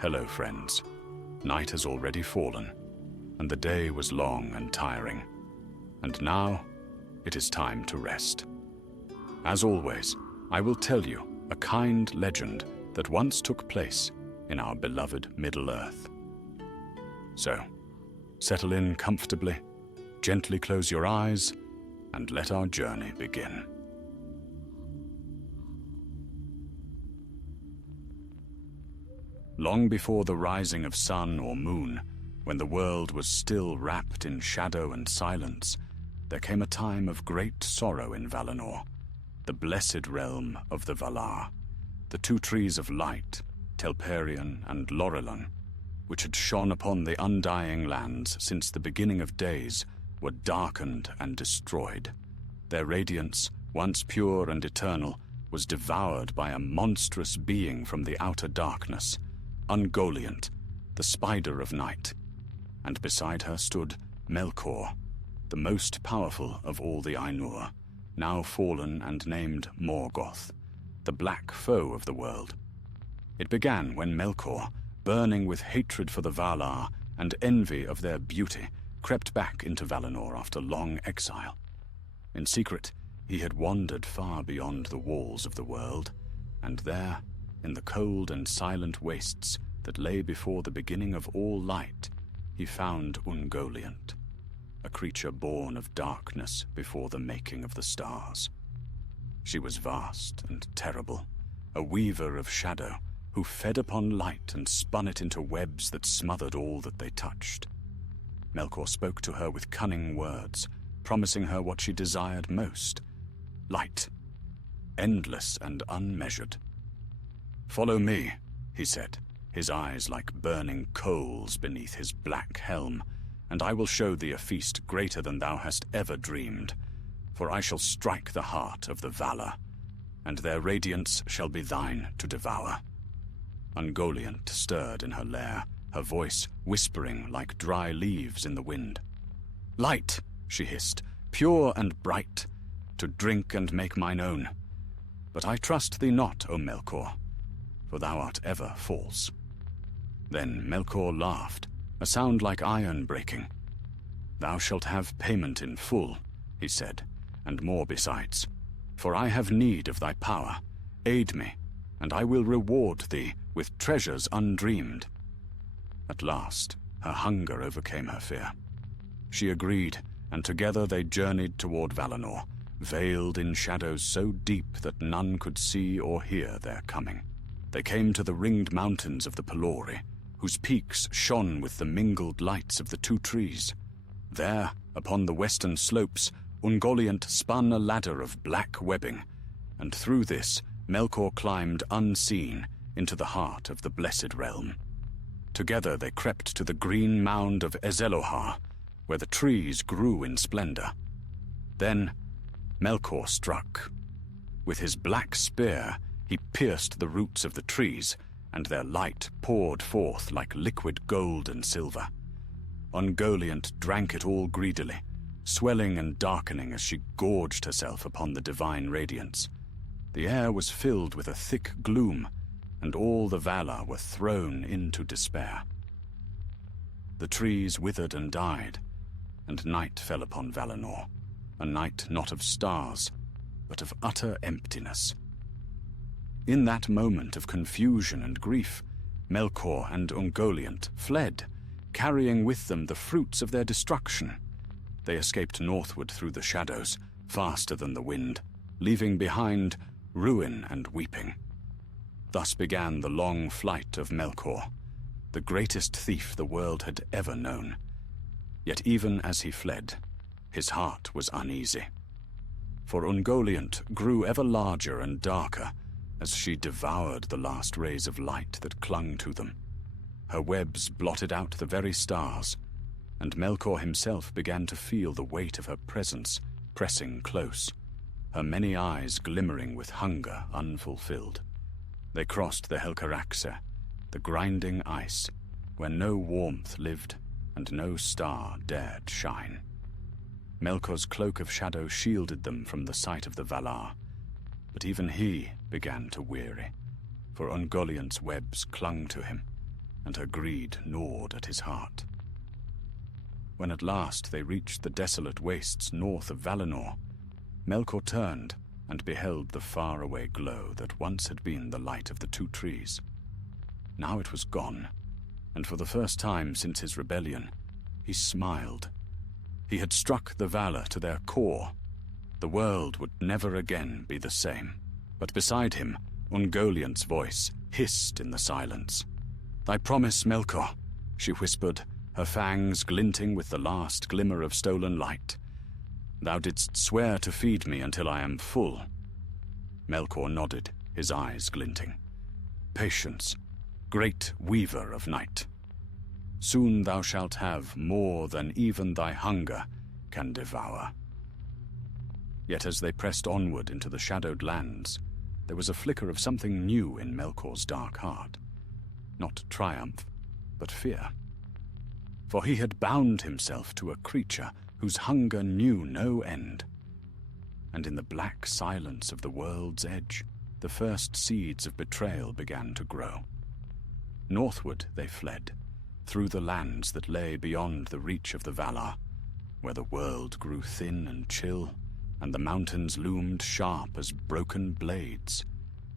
Hello, friends. Night has already fallen, and the day was long and tiring. And now, it is time to rest. As always, I will tell you a kind legend that once took place in our beloved Middle-earth. So, settle in comfortably, gently close your eyes, and let our journey begin. Long before the rising of sun or moon, when the world was still wrapped in shadow and silence, there came a time of great sorrow in Valinor, the blessed realm of the Valar. The two trees of light, Telperion and Lorelon, which had shone upon the undying lands since the beginning of days, were darkened and destroyed. Their radiance, once pure and eternal, was devoured by a monstrous being from the outer darkness, Ungoliant, the spider of night, and beside her stood Melkor, the most powerful of all the Ainur, now fallen and named Morgoth, the black foe of the world. It began when Melkor, burning with hatred for the Valar and envy of their beauty, crept back into Valinor after long exile. In secret, he had wandered far beyond the walls of the world, and there, in the cold and silent wastes that lay before the beginning of all light, he found Ungoliant, a creature born of darkness before the making of the stars. She was vast and terrible, a weaver of shadow who fed upon light and spun it into webs that smothered all that they touched. Melkor spoke to her with cunning words, promising her what she desired most: light, endless and unmeasured. "Follow me," he said, his eyes like burning coals beneath his black helm, "and I will show thee a feast greater than thou hast ever dreamed. For I shall strike the heart of the Valar, and their radiance shall be thine to devour." Ungoliant stirred in her lair, her voice whispering like dry leaves in the wind. "Light," she hissed, "pure and bright, to drink and make mine own. But I trust thee not, O Melkor, for thou art ever false." Then Melkor laughed, a sound like iron breaking. "Thou shalt have payment in full," he said, "and more besides. For I have need of thy power. Aid me, and I will reward thee with treasures undreamed." At last, her hunger overcame her fear. She agreed, and together they journeyed toward Valinor, veiled in shadows so deep that none could see or hear their coming. They came to the ringed mountains of the Pelori, whose peaks shone with the mingled lights of the two trees. There, upon the western slopes, Ungoliant spun a ladder of black webbing, and through this Melkor climbed unseen into the heart of the blessed realm. Together they crept to the green mound of Ezelohar, where the trees grew in splendor. Then Melkor struck. With his black spear, he pierced the roots of the trees, and their light poured forth like liquid gold and silver. Ungoliant drank it all greedily, swelling and darkening as she gorged herself upon the divine radiance. The air was filled with a thick gloom, and all the Valar were thrown into despair. The trees withered and died, and night fell upon Valinor, a night not of stars, but of utter emptiness. In that moment of confusion and grief, Melkor and Ungoliant fled, carrying with them the fruits of their destruction. They escaped northward through the shadows, faster than the wind, leaving behind ruin and weeping. Thus began the long flight of Melkor, the greatest thief the world had ever known. Yet even as he fled, his heart was uneasy. For Ungoliant grew ever larger and darker as she devoured the last rays of light that clung to them. Her webs blotted out the very stars, and Melkor himself began to feel the weight of her presence pressing close, her many eyes glimmering with hunger unfulfilled. They crossed the Helcaraxe, the grinding ice, where no warmth lived and no star dared shine. Melkor's cloak of shadow shielded them from the sight of the Valar, but even he began to weary, for Ungoliant's webs clung to him, and her greed gnawed at his heart. When at last they reached the desolate wastes north of Valinor, Melkor turned and beheld the faraway glow that once had been the light of the two trees. Now it was gone, and for the first time since his rebellion, he smiled. He had struck the Valar to their core. The world would never again be the same. But beside him, Ungoliant's voice hissed in the silence. "Thy promise, Melkor," she whispered, her fangs glinting with the last glimmer of stolen light. "Thou didst swear to feed me until I am full." Melkor nodded, his eyes glinting. "Patience, great weaver of night. Soon thou shalt have more than even thy hunger can devour." Yet as they pressed onward into the shadowed lands, there was a flicker of something new in Melkor's dark heart. Not triumph, but fear. For he had bound himself to a creature whose hunger knew no end. And in the black silence of the world's edge, the first seeds of betrayal began to grow. Northward they fled, through the lands that lay beyond the reach of the Valar, where the world grew thin and chill, and the mountains loomed sharp as broken blades.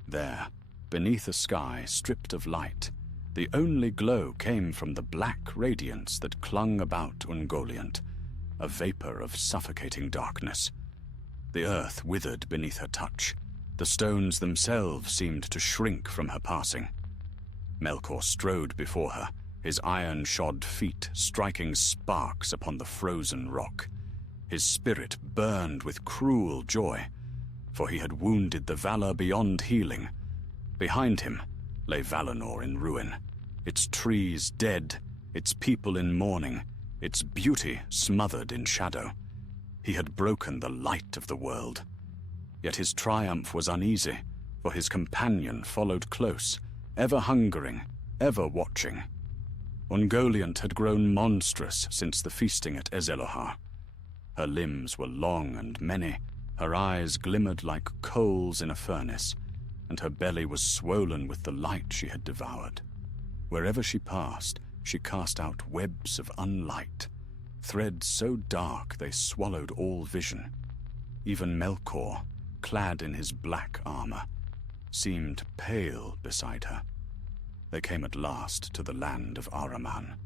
There, beneath a sky stripped of light, the only glow came from the black radiance that clung about Ungoliant, a vapor of suffocating darkness. The earth withered beneath her touch. The stones themselves seemed to shrink from her passing. Melkor strode before her, his iron-shod feet striking sparks upon the frozen rock. His spirit burned with cruel joy, for he had wounded the Valar beyond healing. Behind him lay Valinor in ruin, its trees dead, its people in mourning, its beauty smothered in shadow. He had broken the light of the world. Yet his triumph was uneasy, for his companion followed close, ever hungering, ever watching. Ungoliant had grown monstrous since the feasting at Ezelohar. Her limbs were long and many, her eyes glimmered like coals in a furnace, and her belly was swollen with the light she had devoured. Wherever she passed, she cast out webs of unlight, threads so dark they swallowed all vision. Even Melkor, clad in his black armor, seemed pale beside her. They came at last to the land of Ahriman,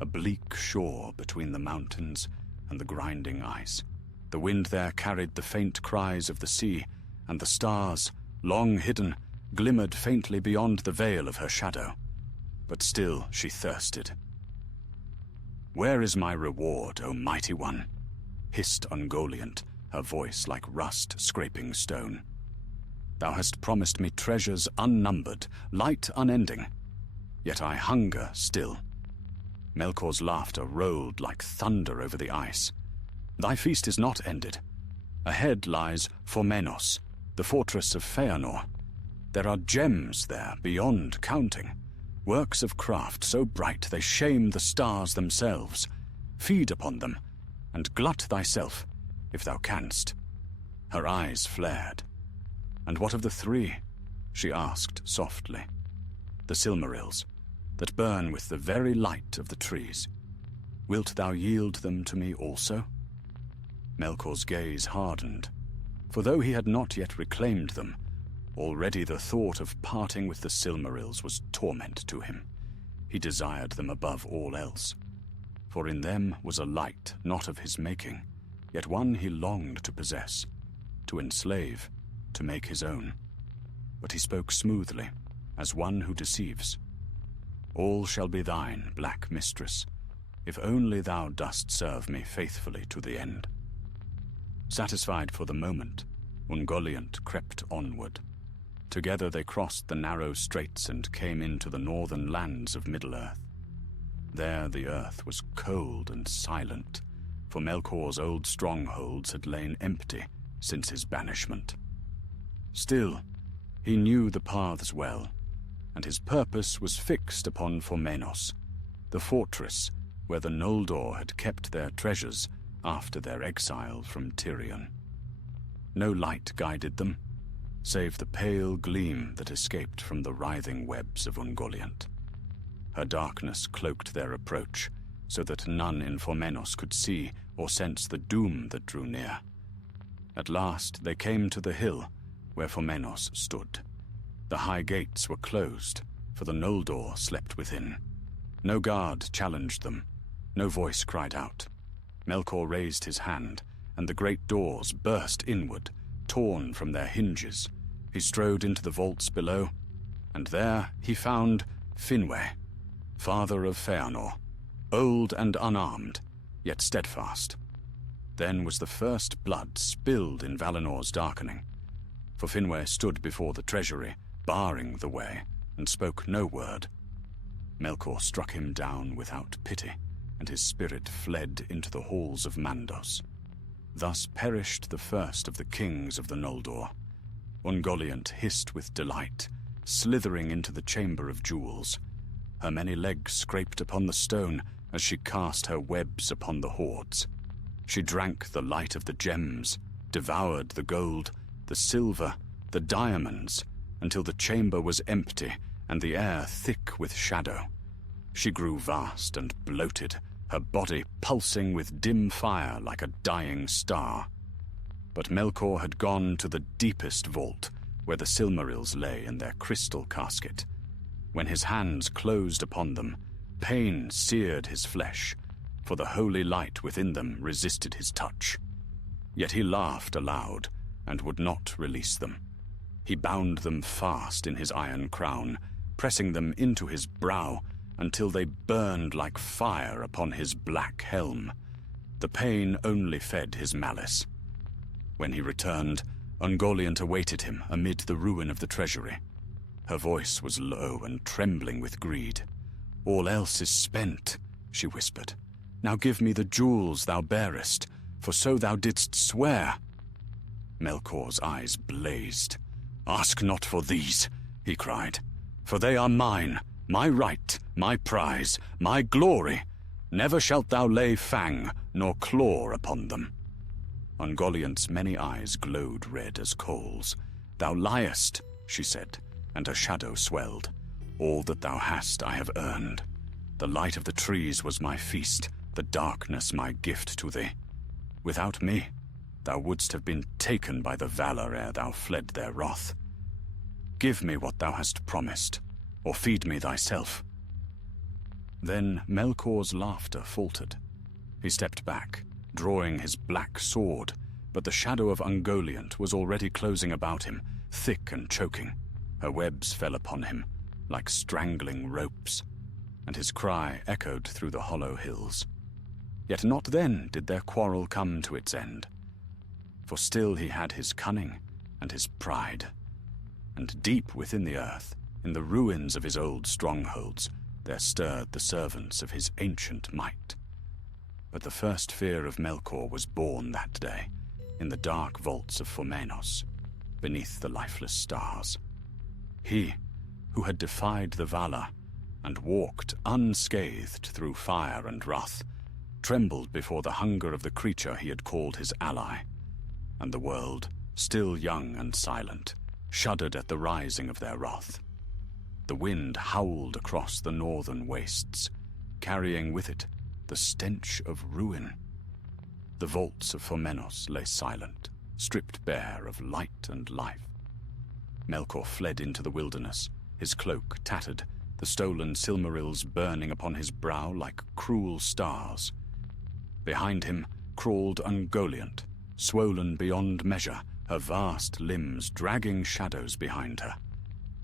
a bleak shore between the mountains and the grinding ice. The wind there carried the faint cries of the sea, and the stars, long hidden, glimmered faintly beyond the veil of her shadow. But still she thirsted. "Where is my reward, O mighty one?" hissed Ungoliant, her voice like rust scraping stone. "Thou hast promised me treasures unnumbered, light unending. Yet I hunger still." Melkor's laughter rolled like thunder over the ice. "Thy feast is not ended. Ahead lies Formenos, the fortress of Feanor. There are gems there beyond counting, works of craft so bright they shame the stars themselves. Feed upon them, and glut thyself, if thou canst." Her eyes flared. "And what of the three?" she asked softly. "The Silmarils, that burn with the very light of the trees. Wilt thou yield them to me also?" Melkor's gaze hardened, for though he had not yet reclaimed them, already the thought of parting with the Silmarils was torment to him. He desired them above all else, for in them was a light not of his making, yet one he longed to possess, to enslave, to make his own. But he spoke smoothly, as one who deceives. "All shall be thine, black mistress, if only thou dost serve me faithfully to the end." Satisfied for the moment, Ungoliant crept onward. Together they crossed the narrow straits and came into the northern lands of Middle-earth. There the earth was cold and silent, for Melkor's old strongholds had lain empty since his banishment. Still, he knew the paths well, and his purpose was fixed upon Formenos, the fortress where the Noldor had kept their treasures after their exile from Tirion. No light guided them, save the pale gleam that escaped from the writhing webs of Ungoliant. Her darkness cloaked their approach, so that none in Formenos could see or sense the doom that drew near. At last they came to the hill where Formenos stood. The high gates were closed, for the Noldor slept within. No guard challenged them, no voice cried out. Melkor raised his hand, and the great doors burst inward, torn from their hinges. He strode into the vaults below, and there he found Finwë, father of Feanor, old and unarmed, yet steadfast. Then was the first blood spilled in Valinor's darkening, for Finwë stood before the treasury, barring the way, and spoke no word. Melkor struck him down without pity, and his spirit fled into the halls of Mandos. Thus perished the first of the kings of the Noldor. Ungoliant hissed with delight, slithering into the chamber of jewels. Her many legs scraped upon the stone as she cast her webs upon the hoards. She drank the light of the gems, devoured the gold, the silver, the diamonds, until the chamber was empty and the air thick with shadow. She grew vast and bloated, her body pulsing with dim fire like a dying star. But Melkor had gone to the deepest vault, where the Silmarils lay in their crystal casket. When his hands closed upon them, pain seared his flesh, for the holy light within them resisted his touch. Yet he laughed aloud, and would not release them. He bound them fast in his iron crown, pressing them into his brow until they burned like fire upon his black helm. The pain only fed his malice. When he returned, Ungoliant awaited him amid the ruin of the treasury. Her voice was low and trembling with greed. "All else is spent," she whispered. "Now give me the jewels thou bearest, for so thou didst swear." Melkor's eyes blazed. "Ask not for these," he cried, "for they are mine, my right, my prize, my glory. Never shalt thou lay fang nor claw upon them." Ungoliant's many eyes glowed red as coals. "Thou liest," she said, and her shadow swelled. "All that thou hast I have earned. The light of the trees was my feast, the darkness my gift to thee. Without me, thou wouldst have been taken by the valor ere thou fled their wrath. Give me what thou hast promised, or feed me thyself." Then Melkor's laughter faltered. He stepped back, drawing his black sword, but the shadow of Ungoliant was already closing about him, thick and choking. Her webs fell upon him, like strangling ropes, and his cry echoed through the hollow hills. Yet not then did their quarrel come to its end, for still he had his cunning and his pride. And deep within the earth, in the ruins of his old strongholds, there stirred the servants of his ancient might. But the first fear of Melkor was born that day, in the dark vaults of Formenos, beneath the lifeless stars. He, who had defied the Valar and walked unscathed through fire and wrath, trembled before the hunger of the creature he had called his ally, and the world, still young and silent, shuddered at the rising of their wrath. The wind howled across the northern wastes, carrying with it the stench of ruin. The vaults of Formenos lay silent, stripped bare of light and life. Melkor fled into the wilderness, his cloak tattered, the stolen Silmarils burning upon his brow like cruel stars. Behind him crawled Ungoliant, swollen beyond measure, her vast limbs dragging shadows behind her.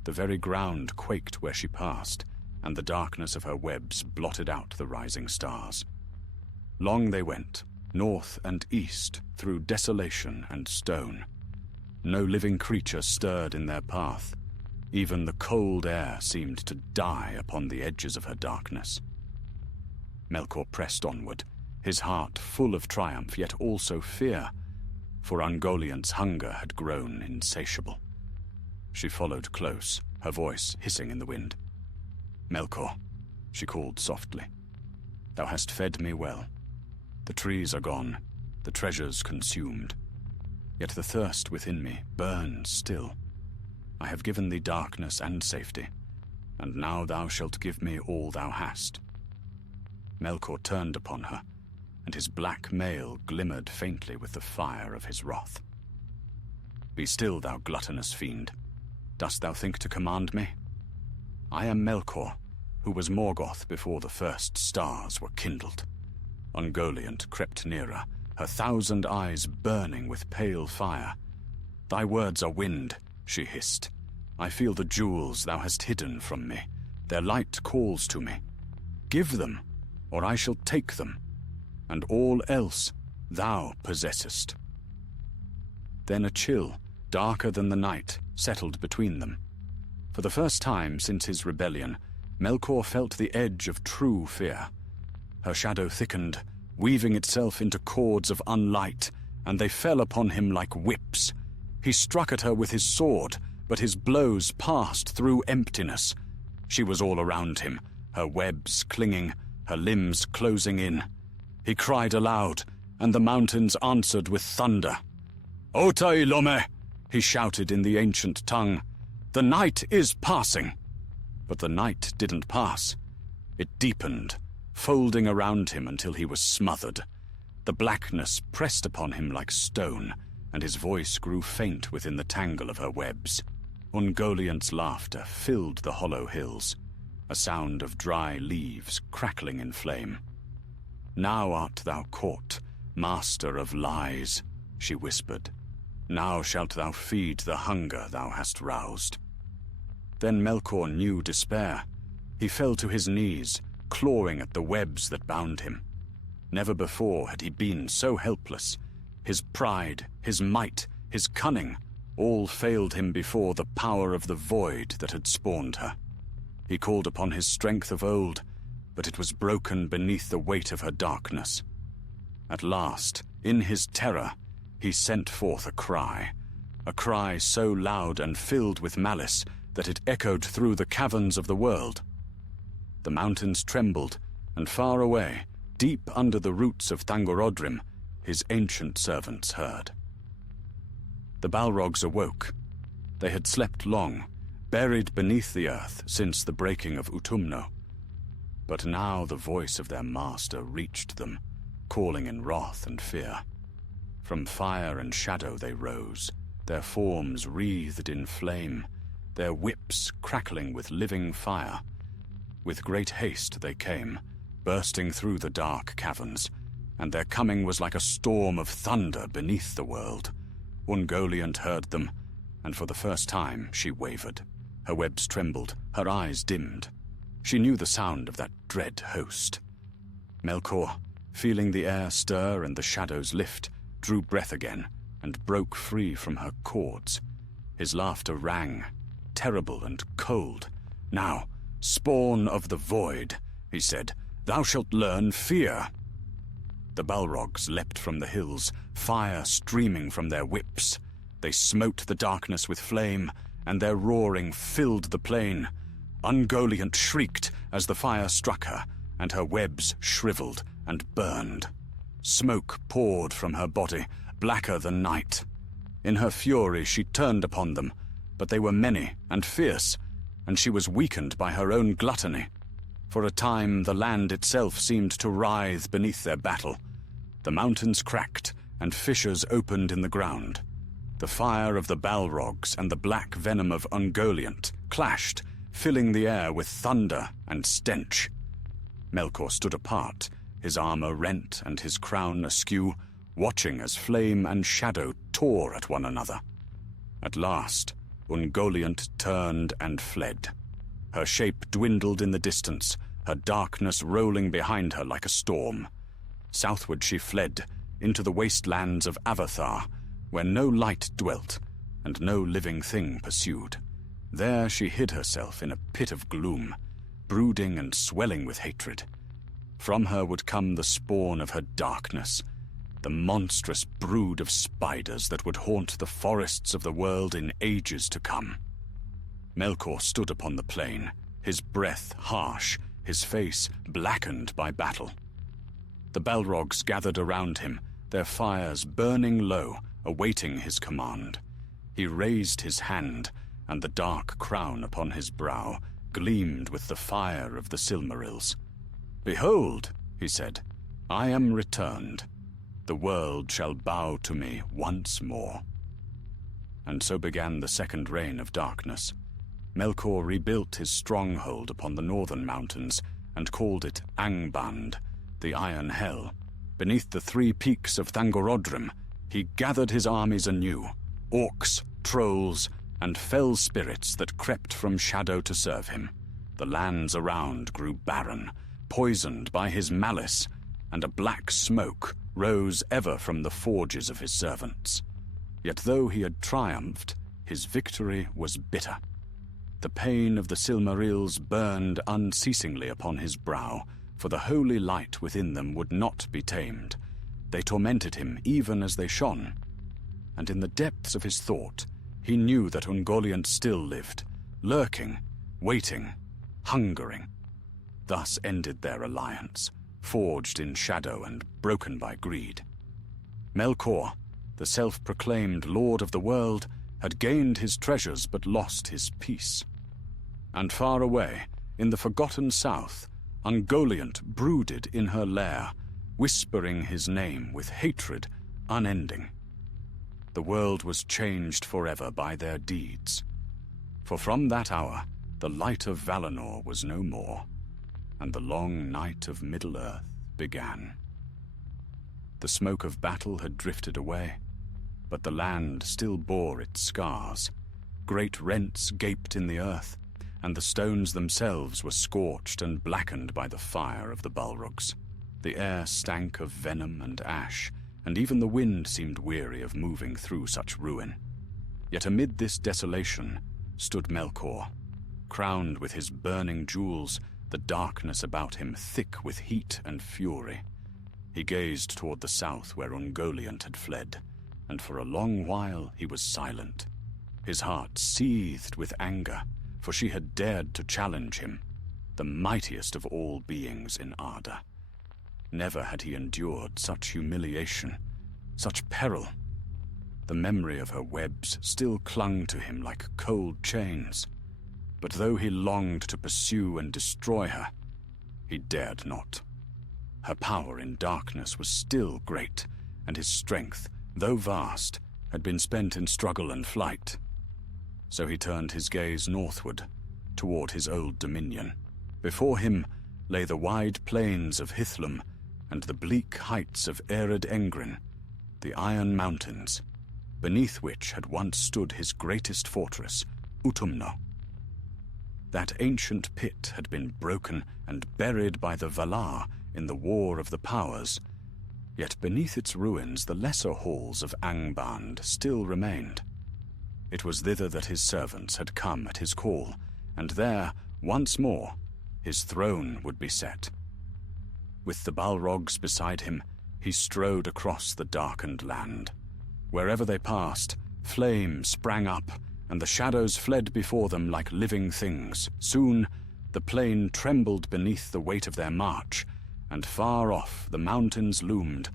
The very ground quaked where she passed, and the darkness of her webs blotted out the rising stars. Long they went, north and east, through desolation and stone. No living creature stirred in their path. Even the cold air seemed to die upon the edges of her darkness. Melkor pressed onward, his heart full of triumph, yet also fear, for Ungoliant's hunger had grown insatiable. She followed close, her voice hissing in the wind. "Melkor," she called softly, "thou hast fed me well. The trees are gone, the treasures consumed. Yet the thirst within me burns still. I have given thee darkness and safety. and now thou shalt give me all thou hast." Melkor turned upon her, and his black mail glimmered faintly with the fire of his wrath. "Be still, thou gluttonous fiend. Dost thou think to command me? I am Melkor, who was Morgoth before the first stars were kindled." Ungoliant crept nearer, her 1,000 eyes burning with pale fire. "Thy words are wind," she hissed. "I feel the jewels thou hast hidden from me. Their light calls to me. Give them, or I shall take them, and all else thou possessest." Then a chill, darker than the night, settled between them. For the first time since his rebellion, Melkor felt the edge of true fear. Her shadow thickened, weaving itself into cords of unlight, and they fell upon him like whips. He struck at her with his sword, but his blows passed through emptiness. She was all around him, her webs clinging, her limbs closing in. He cried aloud, and the mountains answered with thunder. "Otai Lome!" he shouted in the ancient tongue. "The night is passing!" But the night didn't pass. It deepened, folding around him until he was smothered. The blackness pressed upon him like stone, and his voice grew faint within the tangle of her webs. Ungoliant's laughter filled the hollow hills, a sound of dry leaves crackling in flame. "Now art thou caught, master of lies," she whispered. "Now shalt thou feed the hunger thou hast roused." Then Melkor knew despair. He fell to his knees, clawing at the webs that bound him. Never before had he been so helpless. His pride, his might, his cunning, all failed him before the power of the void that had spawned her. He called upon his strength of old, but it was broken beneath the weight of her darkness. At last, in his terror, he sent forth a cry so loud and filled with malice that it echoed through the caverns of the world. The mountains trembled, and far away, deep under the roots of Thangorodrim, his ancient servants heard. The Balrogs awoke. They had slept long, buried beneath the earth since the breaking of Utumno. But now the voice of their master reached them, calling in wrath and fear. From fire and shadow they rose, their forms wreathed in flame, their whips crackling with living fire. With great haste they came, bursting through the dark caverns, and their coming was like a storm of thunder beneath the world. Ungoliant heard them, and for the first time she wavered. Her webs trembled, her eyes dimmed. She knew the sound of that dread host. Melkor, feeling the air stir and the shadows lift, drew breath again and broke free from her cords. His laughter rang, terrible and cold. "Now, spawn of the void," he said, "thou shalt learn fear." The Balrogs leapt from the hills, fire streaming from their whips. They smote the darkness with flame, and their roaring filled the plain. Ungoliant shrieked as the fire struck her, and her webs shriveled and burned. Smoke poured from her body, blacker than night. In her fury she turned upon them, but they were many and fierce, and she was weakened by her own gluttony. For a time the land itself seemed to writhe beneath their battle. The mountains cracked, and fissures opened in the ground. The fire of the Balrogs and the black venom of Ungoliant clashed, filling the air with thunder and stench. Melkor stood apart, his armor rent and his crown askew, watching as flame and shadow tore at one another. At last, Ungoliant turned and fled. Her shape dwindled in the distance, her darkness rolling behind her like a storm. Southward she fled, into the wastelands of Avathar, where no light dwelt, and no living thing pursued. There she hid herself in a pit of gloom, brooding and swelling with hatred. From her would come the spawn of her darkness, the monstrous brood of spiders that would haunt the forests of the world in ages to come. Melkor stood upon the plain, his breath harsh, his face blackened by battle. The Balrogs gathered around him, their fires burning low, awaiting his command. He raised his hand, and the dark crown upon his brow gleamed with the fire of the Silmarils. "Behold," he said, "I am returned. The world shall bow to me once more." And so began the second reign of darkness. Melkor rebuilt his stronghold upon the northern mountains and called it Angband, the Iron Hell. Beneath the 3 peaks of Thangorodrim, he gathered his armies anew, orcs, trolls, and fell spirits that crept from shadow to serve him. The lands around grew barren, poisoned by his malice, and a black smoke rose ever from the forges of his servants. Yet though he had triumphed, his victory was bitter. The pain of the Silmarils burned unceasingly upon his brow, for the holy light within them would not be tamed. They tormented him even as they shone. And in the depths of his thought, he knew that Ungoliant still lived, lurking, waiting, hungering. Thus ended their alliance, forged in shadow and broken by greed. Melkor, the self-proclaimed lord of the world, had gained his treasures but lost his peace. And far away, in the forgotten south, Ungoliant brooded in her lair, whispering his name with hatred unending. The world was changed forever by their deeds. For from that hour, the light of Valinor was no more, and the long night of Middle-earth began. The smoke of battle had drifted away, but the land still bore its scars. Great rents gaped in the earth, and the stones themselves were scorched and blackened by the fire of the Balrogs. The air stank of venom and ash, and even the wind seemed weary of moving through such ruin. Yet amid this desolation stood Melkor, crowned with his burning jewels, the darkness about him thick with heat and fury. He gazed toward the south where Ungoliant had fled, and for a long while he was silent. His heart seethed with anger, for she had dared to challenge him, the mightiest of all beings in Arda. Never had he endured such humiliation, such peril. The memory of her webs still clung to him like cold chains. But though he longed to pursue and destroy her, he dared not. Her power in darkness was still great, and his strength, though vast, had been spent in struggle and flight. So he turned his gaze northward, toward his old dominion. Before him lay the wide plains of Hithlum and the bleak heights of Ered Engrin, the Iron Mountains, beneath which had once stood his greatest fortress, Utumno. That ancient pit had been broken and buried by the Valar in the War of the Powers, yet beneath its ruins the lesser halls of Angband still remained. It was thither that his servants had come at his call, and there, once more, his throne would be set. With the Balrogs beside him, he strode across the darkened land. Wherever they passed, flame sprang up, and the shadows fled before them like living things. Soon, the plain trembled beneath the weight of their march, and far off the mountains loomed,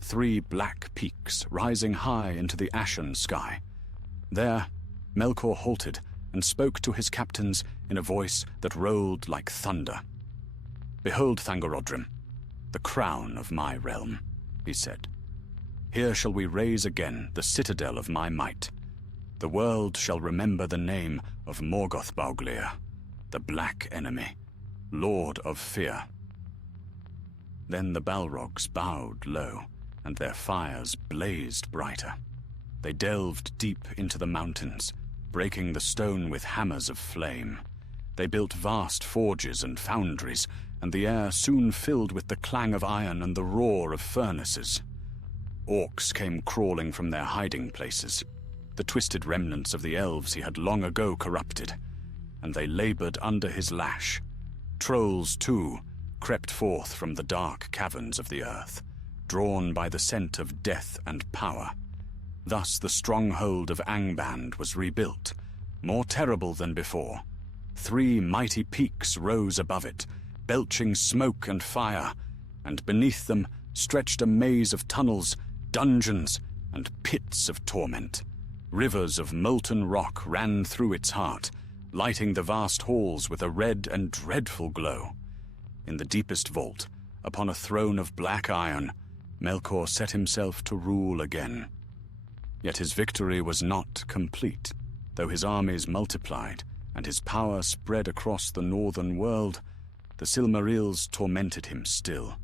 3 black peaks rising high into the ashen sky. There, Melkor halted and spoke to his captains in a voice that rolled like thunder. "Behold Thangorodrim, the crown of my realm," he said. "Here shall we raise again the citadel of my might. The world shall remember the name of Morgoth Bauglir, the Black Enemy, Lord of Fear." Then the Balrogs bowed low, and their fires blazed brighter. They delved deep into the mountains, breaking the stone with hammers of flame. They built vast forges and foundries, and the air soon filled with the clang of iron and the roar of furnaces. Orcs came crawling from their hiding places, the twisted remnants of the elves he had long ago corrupted, and they labored under his lash. Trolls, too, crept forth from the dark caverns of the earth, drawn by the scent of death and power. Thus the stronghold of Angband was rebuilt, more terrible than before. 3 mighty peaks rose above it, belching smoke and fire, and beneath them stretched a maze of tunnels, dungeons, and pits of torment. Rivers of molten rock ran through its heart, lighting the vast halls with a red and dreadful glow. In the deepest vault, upon a throne of black iron, Melkor set himself to rule again. Yet his victory was not complete. Though his armies multiplied and his power spread across the northern world, the Silmarils tormented him still.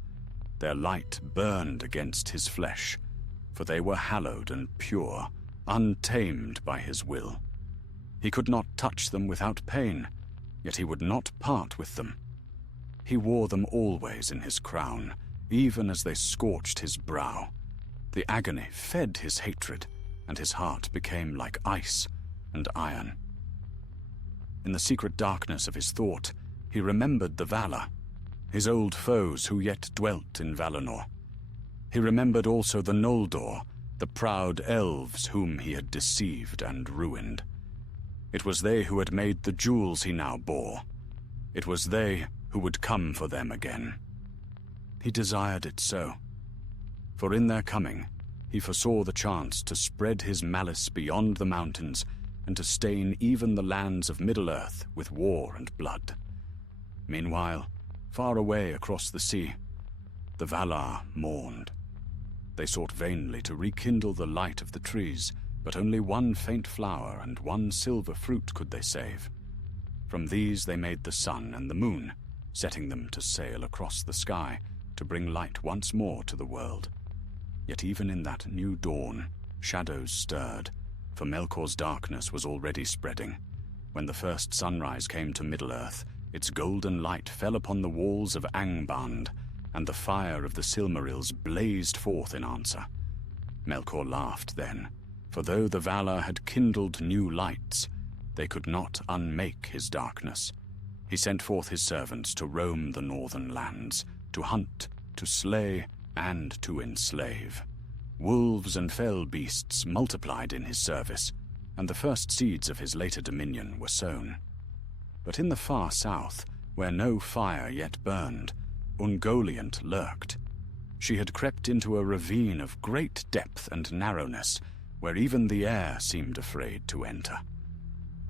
Their light burned against his flesh, for they were hallowed and pure, untamed by his will. He could not touch them without pain, yet he would not part with them. He wore them always in his crown, even as they scorched his brow. The agony fed his hatred, and his heart became like ice and iron. In the secret darkness of his thought, he remembered the Valar, his old foes who yet dwelt in Valinor. He remembered also the Noldor, the proud elves whom he had deceived and ruined. It was they who had made the jewels he now bore. It was they who would come for them again. He desired it so, for in their coming, he foresaw the chance to spread his malice beyond the mountains and to stain even the lands of Middle-earth with war and blood. Meanwhile, far away across the sea, the Valar mourned. They sought vainly to rekindle the light of the trees, but only one faint flower and one silver fruit could they save. From these they made the sun and the moon, setting them to sail across the sky to bring light once more to the world. Yet even in that new dawn, shadows stirred, for Melkor's darkness was already spreading. When the first sunrise came to Middle-earth, its golden light fell upon the walls of Angband, and the fire of the Silmarils blazed forth in answer. Melkor laughed then, for though the Valar had kindled new lights, they could not unmake his darkness. He sent forth his servants to roam the northern lands, to hunt, to slay, and to enslave. Wolves and fell beasts multiplied in his service, and the first seeds of his later dominion were sown. But in the far south, where no fire yet burned, Ungoliant lurked. She had crept into a ravine of great depth and narrowness, where even the air seemed afraid to enter.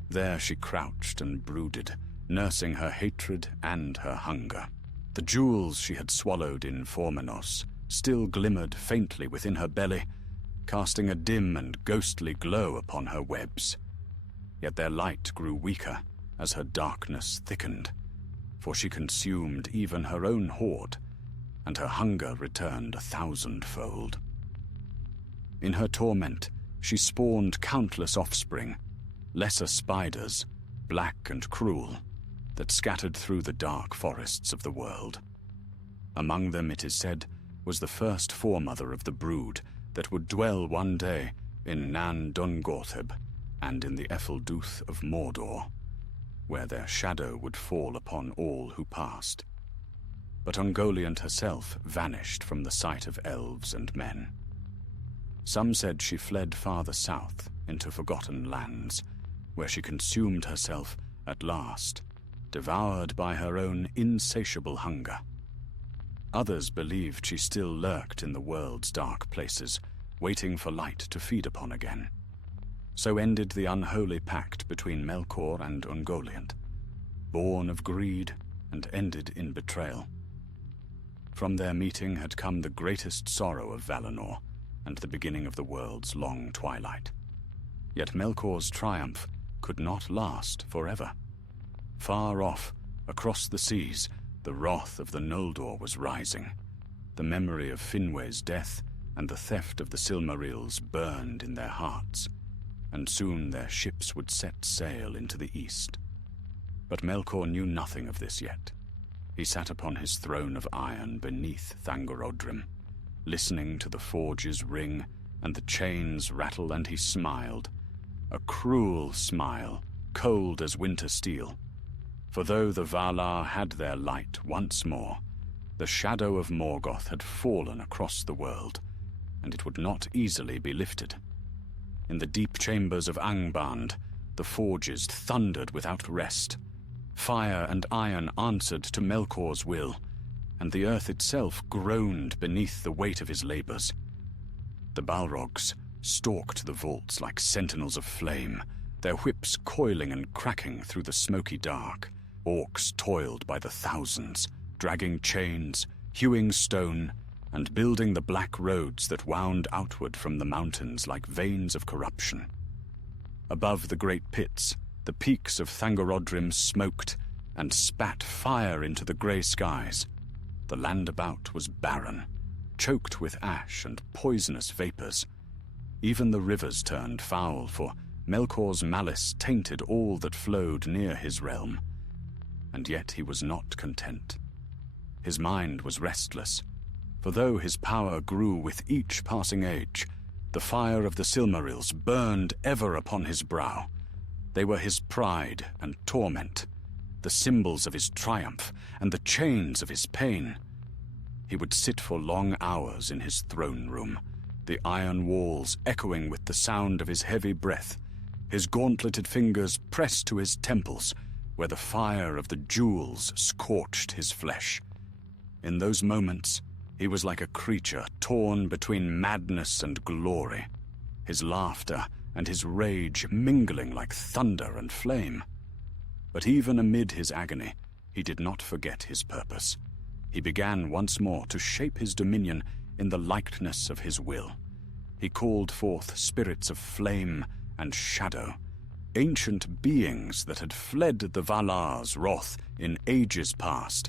There she crouched and brooded, nursing her hatred and her hunger. The jewels she had swallowed in Formenos still glimmered faintly within her belly, casting a dim and ghostly glow upon her webs. Yet their light grew weaker as her darkness thickened, for she consumed even her own hoard, and her hunger returned 1,000-fold. In her torment, she spawned countless offspring, lesser spiders, black and cruel, that scattered through the dark forests of the world. Among them, it is said, was the first foremother of the brood that would dwell one day in Nan Dungortheb and in the Efelduth of Mordor, where their shadow would fall upon all who passed. But Ungoliant herself vanished from the sight of elves and men. Some said she fled farther south into forgotten lands, where she consumed herself at last, devoured by her own insatiable hunger. Others believed she still lurked in the world's dark places, waiting for light to feed upon again. So ended the unholy pact between Melkor and Ungoliant, born of greed and ended in betrayal. From their meeting had come the greatest sorrow of Valinor and the beginning of the world's long twilight. Yet Melkor's triumph could not last forever. Far off, across the seas, the wrath of the Noldor was rising. The memory of Finwë's death and the theft of the Silmarils burned in their hearts, and soon their ships would set sail into the east. But Melkor knew nothing of this yet. He sat upon his throne of iron beneath Thangorodrim, listening to the forges ring and the chains rattle, and he smiled, a cruel smile, cold as winter steel. For though the Valar had their light once more, the shadow of Morgoth had fallen across the world, and it would not easily be lifted. In the deep chambers of Angband, the forges thundered without rest. Fire and iron answered to Melkor's will, and the earth itself groaned beneath the weight of his labors. The Balrogs stalked the vaults like sentinels of flame, their whips coiling and cracking through the smoky dark. Orcs toiled by the thousands, dragging chains, hewing stone, and building the black roads that wound outward from the mountains like veins of corruption. Above the great pits, the peaks of Thangorodrim smoked and spat fire into the grey skies. The land about was barren, choked with ash and poisonous vapours. Even the rivers turned foul, for Melkor's malice tainted all that flowed near his realm. And yet he was not content. His mind was restless, for though his power grew with each passing age, the fire of the Silmarils burned ever upon his brow. They were his pride and torment, the symbols of his triumph and the chains of his pain. He would sit for long hours in his throne room, the iron walls echoing with the sound of his heavy breath, his gauntleted fingers pressed to his temples, where the fire of the jewels scorched his flesh. In those moments, he was like a creature torn between madness and glory, his laughter and his rage mingling like thunder and flame. But even amid his agony, he did not forget his purpose. He began once more to shape his dominion in the likeness of his will. He called forth spirits of flame and shadow, ancient beings that had fled the Valar's wrath in ages past,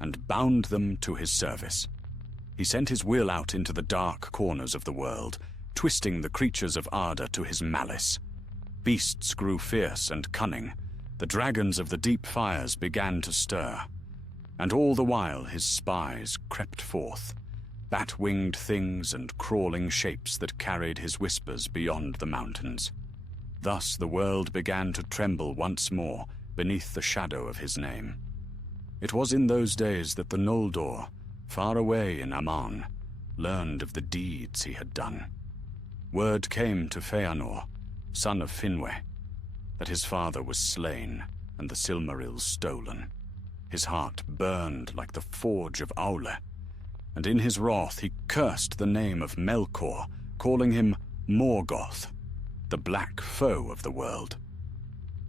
and bound them to his service. He sent his will out into the dark corners of the world, twisting the creatures of Arda to his malice. Beasts grew fierce and cunning. The dragons of the deep fires began to stir. And all the while his spies crept forth, bat-winged things and crawling shapes that carried his whispers beyond the mountains. Thus the world began to tremble once more beneath the shadow of his name. It was in those days that the Noldor, far away in Aman, learned of the deeds he had done. Word came to Feanor, son of Finwë, that his father was slain and the Silmarils stolen. His heart burned like the forge of Aule, and in his wrath he cursed the name of Melkor, calling him Morgoth, the black foe of the world.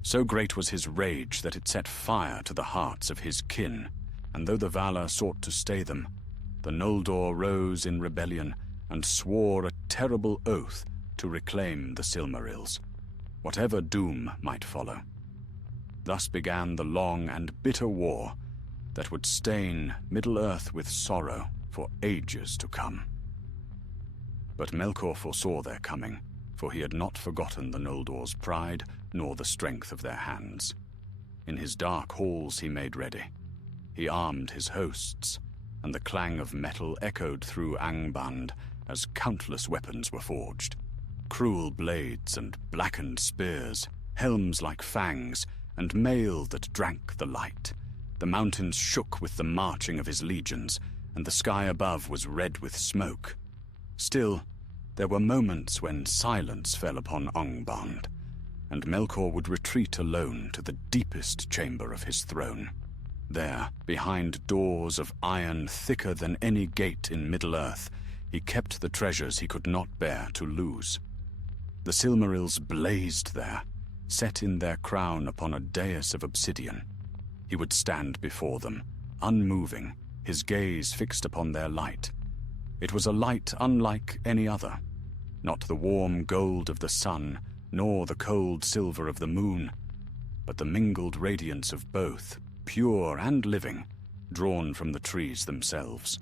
So great was his rage that it set fire to the hearts of his kin, and though the Valar sought to stay them, the Noldor rose in rebellion and swore a terrible oath to reclaim the Silmarils, whatever doom might follow. Thus began the long and bitter war that would stain Middle-earth with sorrow for ages to come. But Melkor foresaw their coming, for he had not forgotten the Noldor's pride nor the strength of their hands. In his dark halls he made ready. He armed his hosts, and the clang of metal echoed through Angband as countless weapons were forged. Cruel blades and blackened spears, helms like fangs, and mail that drank the light. The mountains shook with the marching of his legions, and the sky above was red with smoke. Still, there were moments when silence fell upon Angband, and Melkor would retreat alone to the deepest chamber of his throne. There, behind doors of iron thicker than any gate in Middle-earth, he kept the treasures he could not bear to lose. The Silmarils blazed there, set in their crown upon a dais of obsidian. He would stand before them, unmoving, his gaze fixed upon their light. It was a light unlike any other, not the warm gold of the sun, nor the cold silver of the moon, but the mingled radiance of both, pure and living, drawn from the trees themselves.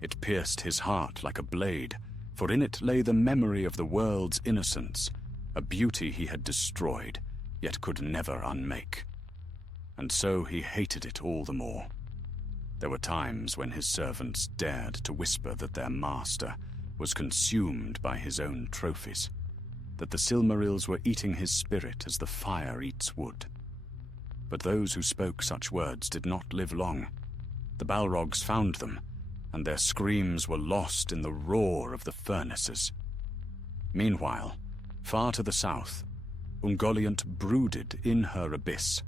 It pierced his heart like a blade, for in it lay the memory of the world's innocence, a beauty he had destroyed, yet could never unmake. And so he hated it all the more. There were times when his servants dared to whisper that their master was consumed by his own trophies, that the Silmarils were eating his spirit as the fire eats wood. But those who spoke such words did not live long. The Balrogs found them, and their screams were lost in the roar of the furnaces. Meanwhile, far to the south, Ungoliant brooded in her abyss.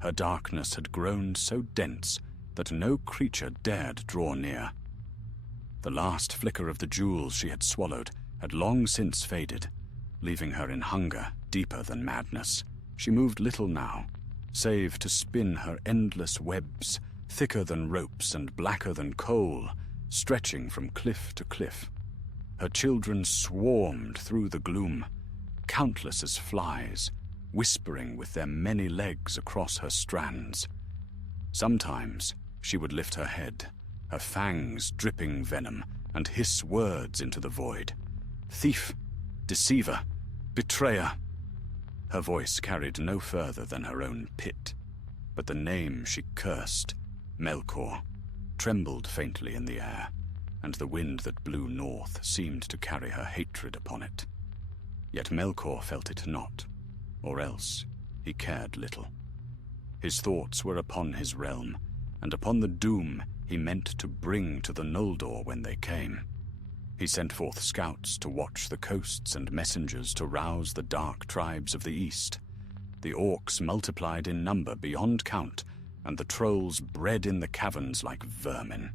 Her darkness had grown so dense that no creature dared draw near. The last flicker of the jewels she had swallowed had long since faded, leaving her in hunger deeper than madness. She moved little now, save to spin her endless webs, thicker than ropes and blacker than coal, stretching from cliff to cliff. Her children swarmed through the gloom, countless as flies, whispering with their many legs across her strands. Sometimes she would lift her head, her fangs dripping venom, and hiss words into the void. Thief, deceiver, betrayer. Her voice carried no further than her own pit, but the name she cursed, Melkor, trembled faintly in the air, and the wind that blew north seemed to carry her hatred upon it. Yet Melkor felt it not, or else he cared little. His thoughts were upon his realm, and upon the doom he meant to bring to the Noldor when they came. He sent forth scouts to watch the coasts and messengers to rouse the dark tribes of the east. The orcs multiplied in number beyond count, and the trolls bred in the caverns like vermin.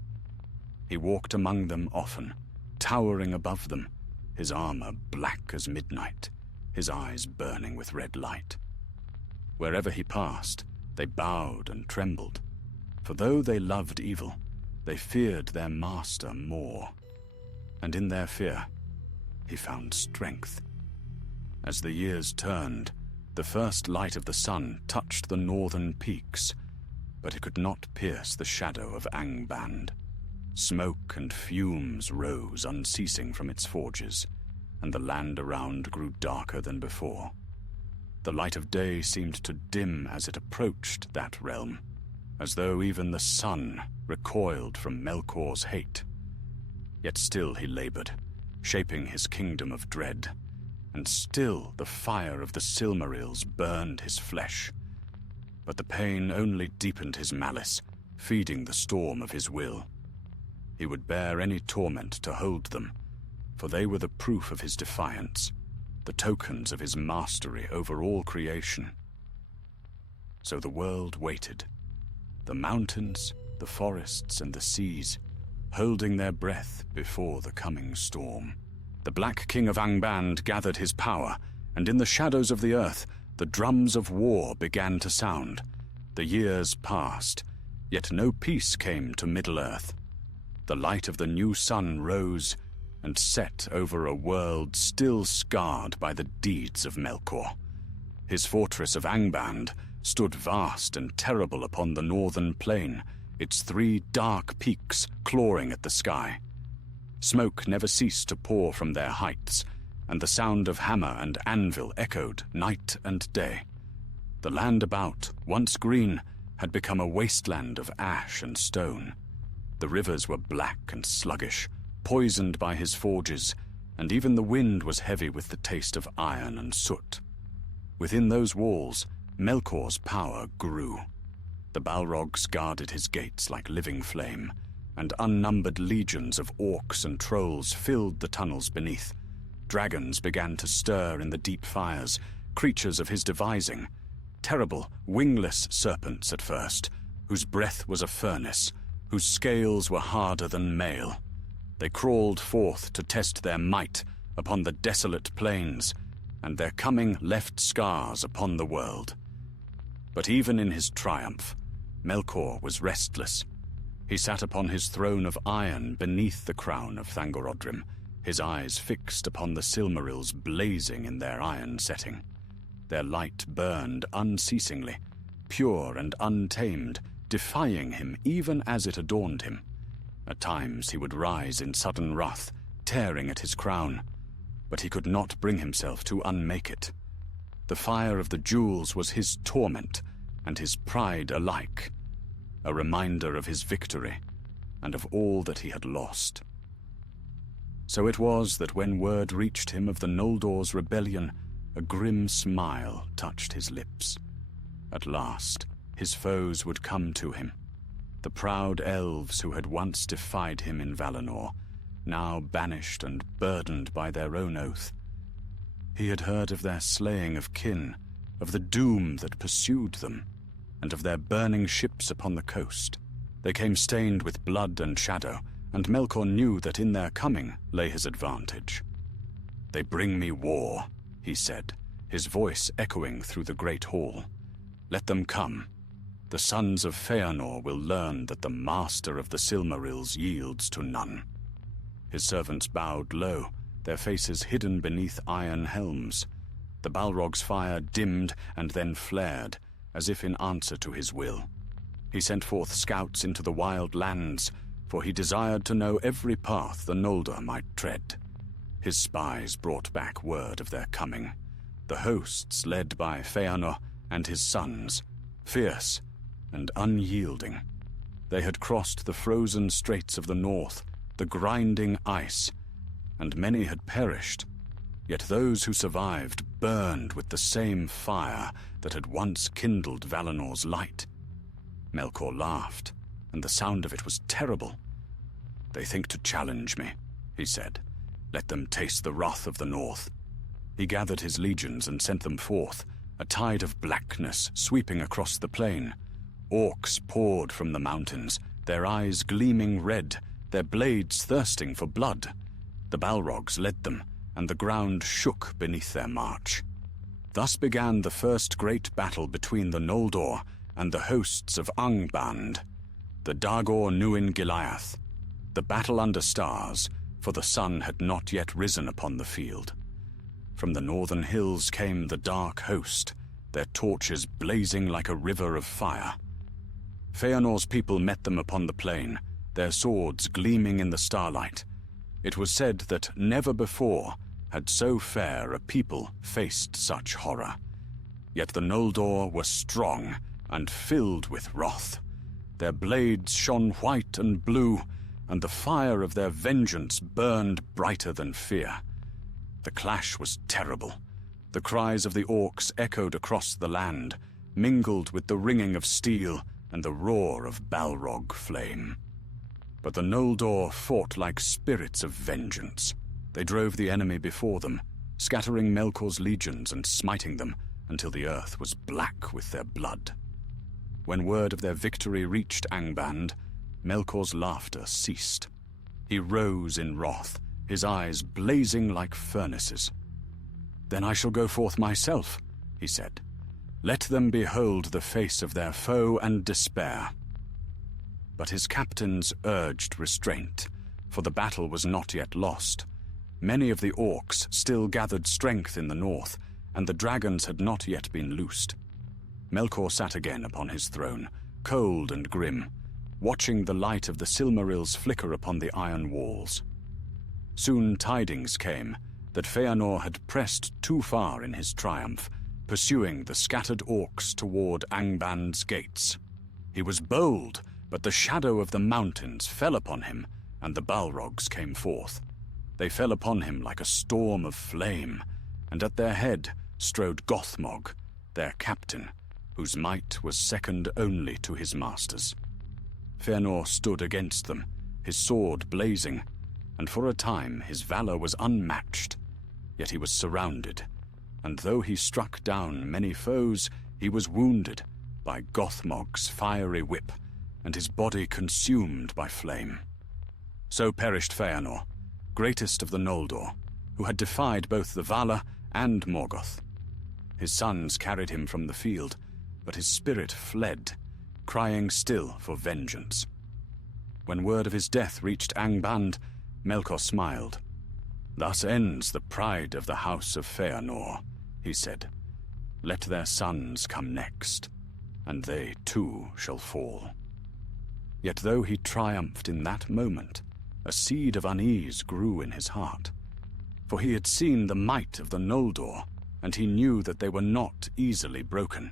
He walked among them often, towering above them, his armor black as midnight, his eyes burning with red light. Wherever he passed, they bowed and trembled, for though they loved evil, they feared their master more. And in their fear, he found strength. As the years turned, the first light of the sun touched the northern peaks, but it could not pierce the shadow of Angband. Smoke and fumes rose unceasing from its forges, and the land around grew darker than before. The light of day seemed to dim as it approached that realm, as though even the sun recoiled from Melkor's hate. Yet still he labored, shaping his kingdom of dread, and still the fire of the Silmarils burned his flesh. But the pain only deepened his malice, feeding the storm of his will. He would bear any torment to hold them, for they were the proof of his defiance, the tokens of his mastery over all creation. So the world waited, the mountains, the forests, and the seas, holding their breath before the coming storm. The Black King of Angband gathered his power, and in the shadows of the earth, the drums of war began to sound. The years passed, yet no peace came to Middle-earth. The light of the new sun rose and set over a world still scarred by the deeds of Melkor. His fortress of Angband stood vast and terrible upon the northern plain, its 3 dark peaks clawing at the sky. Smoke never ceased to pour from their heights, and the sound of hammer and anvil echoed night and day. The land about, once green, had become a wasteland of ash and stone. The rivers were black and sluggish, poisoned by his forges, and even the wind was heavy with the taste of iron and soot. Within those walls, Melkor's power grew. The Balrogs guarded his gates like living flame, and unnumbered legions of orcs and trolls filled the tunnels beneath. Dragons began to stir in the deep fires, creatures of his devising, terrible, wingless serpents at first, whose breath was a furnace, whose scales were harder than mail. They crawled forth to test their might upon the desolate plains, and their coming left scars upon the world. But even in his triumph, Melkor was restless. He sat upon his throne of iron beneath the crown of Thangorodrim, his eyes fixed upon the Silmarils blazing in their iron setting. Their light burned unceasingly, pure and untamed, defying him even as it adorned him. At times he would rise in sudden wrath, tearing at his crown, but he could not bring himself to unmake it. The fire of the jewels was his torment, and his pride alike, a reminder of his victory, and of all that he had lost. So it was that when word reached him of the Noldor's rebellion, a grim smile touched his lips. At last, his foes would come to him, the proud elves who had once defied him in Valinor, now banished and burdened by their own oath. He had heard of their slaying of kin, of the doom that pursued them, and of their burning ships upon the coast. They came stained with blood and shadow, and Melkor knew that in their coming lay his advantage. "They bring me war," he said, his voice echoing through the great hall. "Let them come. The sons of Feanor will learn that the master of the Silmarils yields to none." His servants bowed low, their faces hidden beneath iron helms. The Balrog's fire dimmed and then flared, as if in answer to his will. He sent forth scouts into the wild lands, for he desired to know every path the Noldor might tread. His spies brought back word of their coming, the hosts led by Feanor and his sons, fierce and unyielding. They had crossed the frozen straits of the north, the grinding ice, and many had perished. Yet those who survived burned with the same fire that had once kindled Valinor's light. Melkor laughed, and the sound of it was terrible. "They think to challenge me," he said. "Let them taste the wrath of the north." He gathered his legions and sent them forth, a tide of blackness sweeping across the plain. Orcs poured from the mountains, their eyes gleaming red, their blades thirsting for blood. The Balrogs led them, and the ground shook beneath their march. Thus began the first great battle between the Noldor and the hosts of Angband, the Dagor Nuin Goliath, the battle under stars, for the sun had not yet risen upon the field. From the northern hills came the dark host, their torches blazing like a river of fire. Feanor's people met them upon the plain, their swords gleaming in the starlight. It was said that never before had so fair a people faced such horror. Yet the Noldor were strong and filled with wrath. Their blades shone white and blue, and the fire of their vengeance burned brighter than fear. The clash was terrible. The cries of the orcs echoed across the land, mingled with the ringing of steel and the roar of Balrog flame. But the Noldor fought like spirits of vengeance. They drove the enemy before them, scattering Melkor's legions and smiting them until the earth was black with their blood. When word of their victory reached Angband, Melkor's laughter ceased. He rose in wrath, his eyes blazing like furnaces. "Then I shall go forth myself," he said. "Let them behold the face of their foe and despair." But his captains urged restraint, for the battle was not yet lost. Many of the orcs still gathered strength in the north, and the dragons had not yet been loosed. Melkor sat again upon his throne, cold and grim, watching the light of the Silmarils flicker upon the iron walls. Soon tidings came that Feanor had pressed too far in his triumph, pursuing the scattered orcs toward Angband's gates. He was bold, but the shadow of the mountains fell upon him, and the Balrogs came forth. They fell upon him like a storm of flame, and at their head strode Gothmog, their captain, whose might was second only to his master's. Feanor stood against them, his sword blazing, and for a time his valor was unmatched. Yet he was surrounded, and though he struck down many foes, he was wounded by Gothmog's fiery whip, and his body consumed by flame. So perished Feanor, greatest of the Noldor, who had defied both the Valar and Morgoth. His sons carried him from the field, but his spirit fled, crying still for vengeance. When word of his death reached Angband, Melkor smiled. "Thus ends the pride of the house of Feanor," he said. "Let their sons come next, and they too shall fall." Yet though he triumphed in that moment, a seed of unease grew in his heart. For he had seen the might of the Noldor, and he knew that they were not easily broken.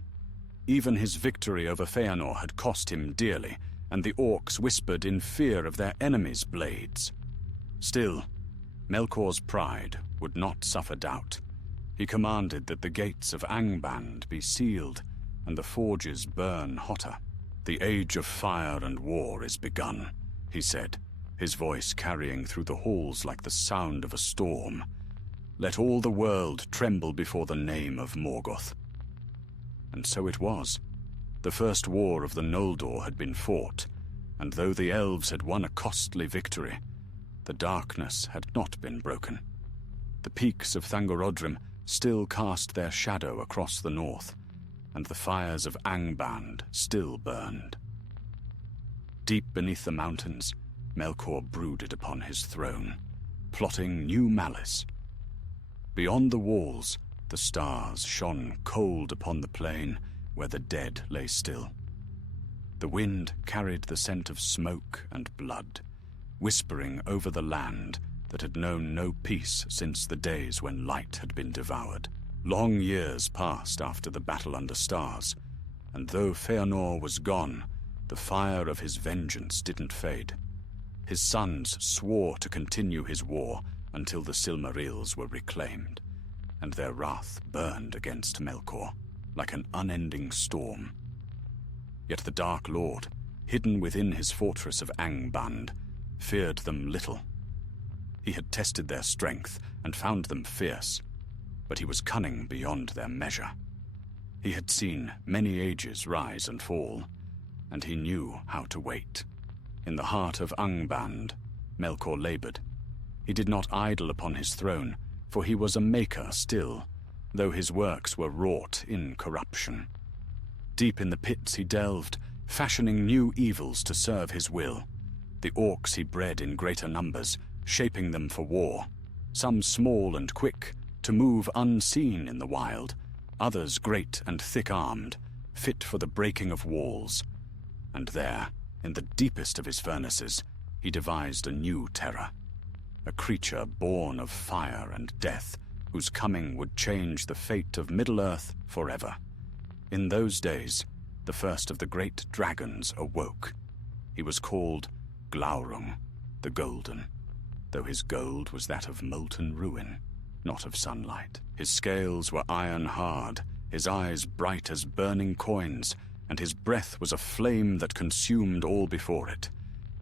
Even his victory over Feanor had cost him dearly, and the orcs whispered in fear of their enemies' blades. Still, Melkor's pride would not suffer doubt. He commanded that the gates of Angband be sealed, and the forges burn hotter. "The age of fire and war is begun," he said, his voice carrying through the halls like the sound of a storm. "Let all the world tremble before the name of Morgoth." And so it was. The first war of the Noldor had been fought, and though the elves had won a costly victory, the darkness had not been broken. The peaks of Thangorodrim still cast their shadow across the north, and the fires of Angband still burned. Deep beneath the mountains, Melkor brooded upon his throne, plotting new malice. Beyond the walls, the stars shone cold upon the plain where the dead lay still. The wind carried the scent of smoke and blood, whispering over the land that had known no peace since the days when light had been devoured. Long years passed after the battle under stars, and though Feanor was gone, the fire of his vengeance didn't fade. His sons swore to continue his war until the Silmarils were reclaimed, and their wrath burned against Melkor like an unending storm. Yet the Dark Lord, hidden within his fortress of Angband, feared them little. He had tested their strength and found them fierce, but he was cunning beyond their measure. He had seen many ages rise and fall, and he knew how to wait. In the heart of Angband, Melkor labored. He did not idle upon his throne, for he was a maker still, though his works were wrought in corruption. Deep in the pits he delved, fashioning new evils to serve his will. The orcs he bred in greater numbers, shaping them for war, some small and quick, to move unseen in the wild, others great and thick-armed, fit for the breaking of walls. And there, in the deepest of his furnaces, he devised a new terror, a creature born of fire and death, whose coming would change the fate of Middle-earth forever. In those days, the first of the great dragons awoke. He was called Glaurung, the Golden, though his gold was that of molten ruin, not of sunlight. His scales were iron-hard, his eyes bright as burning coins, and his breath was a flame that consumed all before it.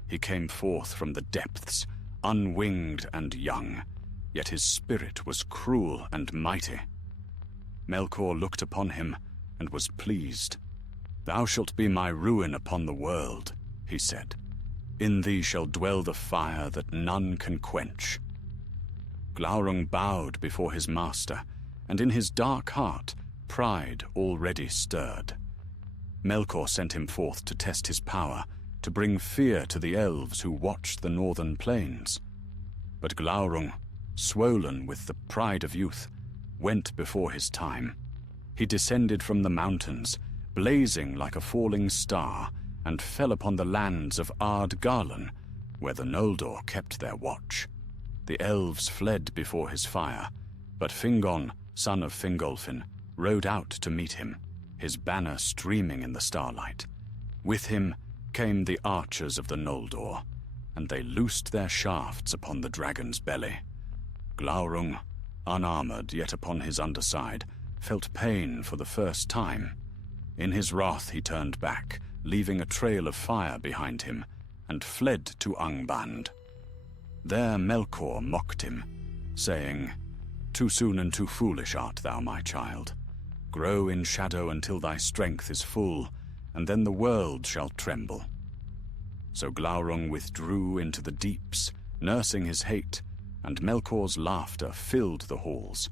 He came forth from the depths, unwinged and young, yet his spirit was cruel and mighty. Melkor looked upon him and was pleased. "Thou shalt be my ruin upon the world," he said. "In thee shall dwell the fire that none can quench." Glaurung bowed before his master, and in his dark heart pride already stirred. Melkor sent him forth to test his power, to bring fear to the elves who watched the northern plains. But Glaurung, swollen with the pride of youth, went before his time. He descended from the mountains, blazing like a falling star, and fell upon the lands of Ardgarlan, where the Noldor kept their watch. The elves fled before his fire, but Fingon, son of Fingolfin, rode out to meet him, his banner streaming in the starlight. With him came the archers of the Noldor, and they loosed their shafts upon the dragon's belly. Glaurung, unarmored yet upon his underside, felt pain for the first time. In his wrath he turned back, leaving a trail of fire behind him, and fled to Angband. There Melkor mocked him, saying, "Too soon and too foolish art thou, my child. Grow in shadow until thy strength is full, and then the world shall tremble." So Glaurung withdrew into the deeps, nursing his hate, and Melkor's laughter filled the halls.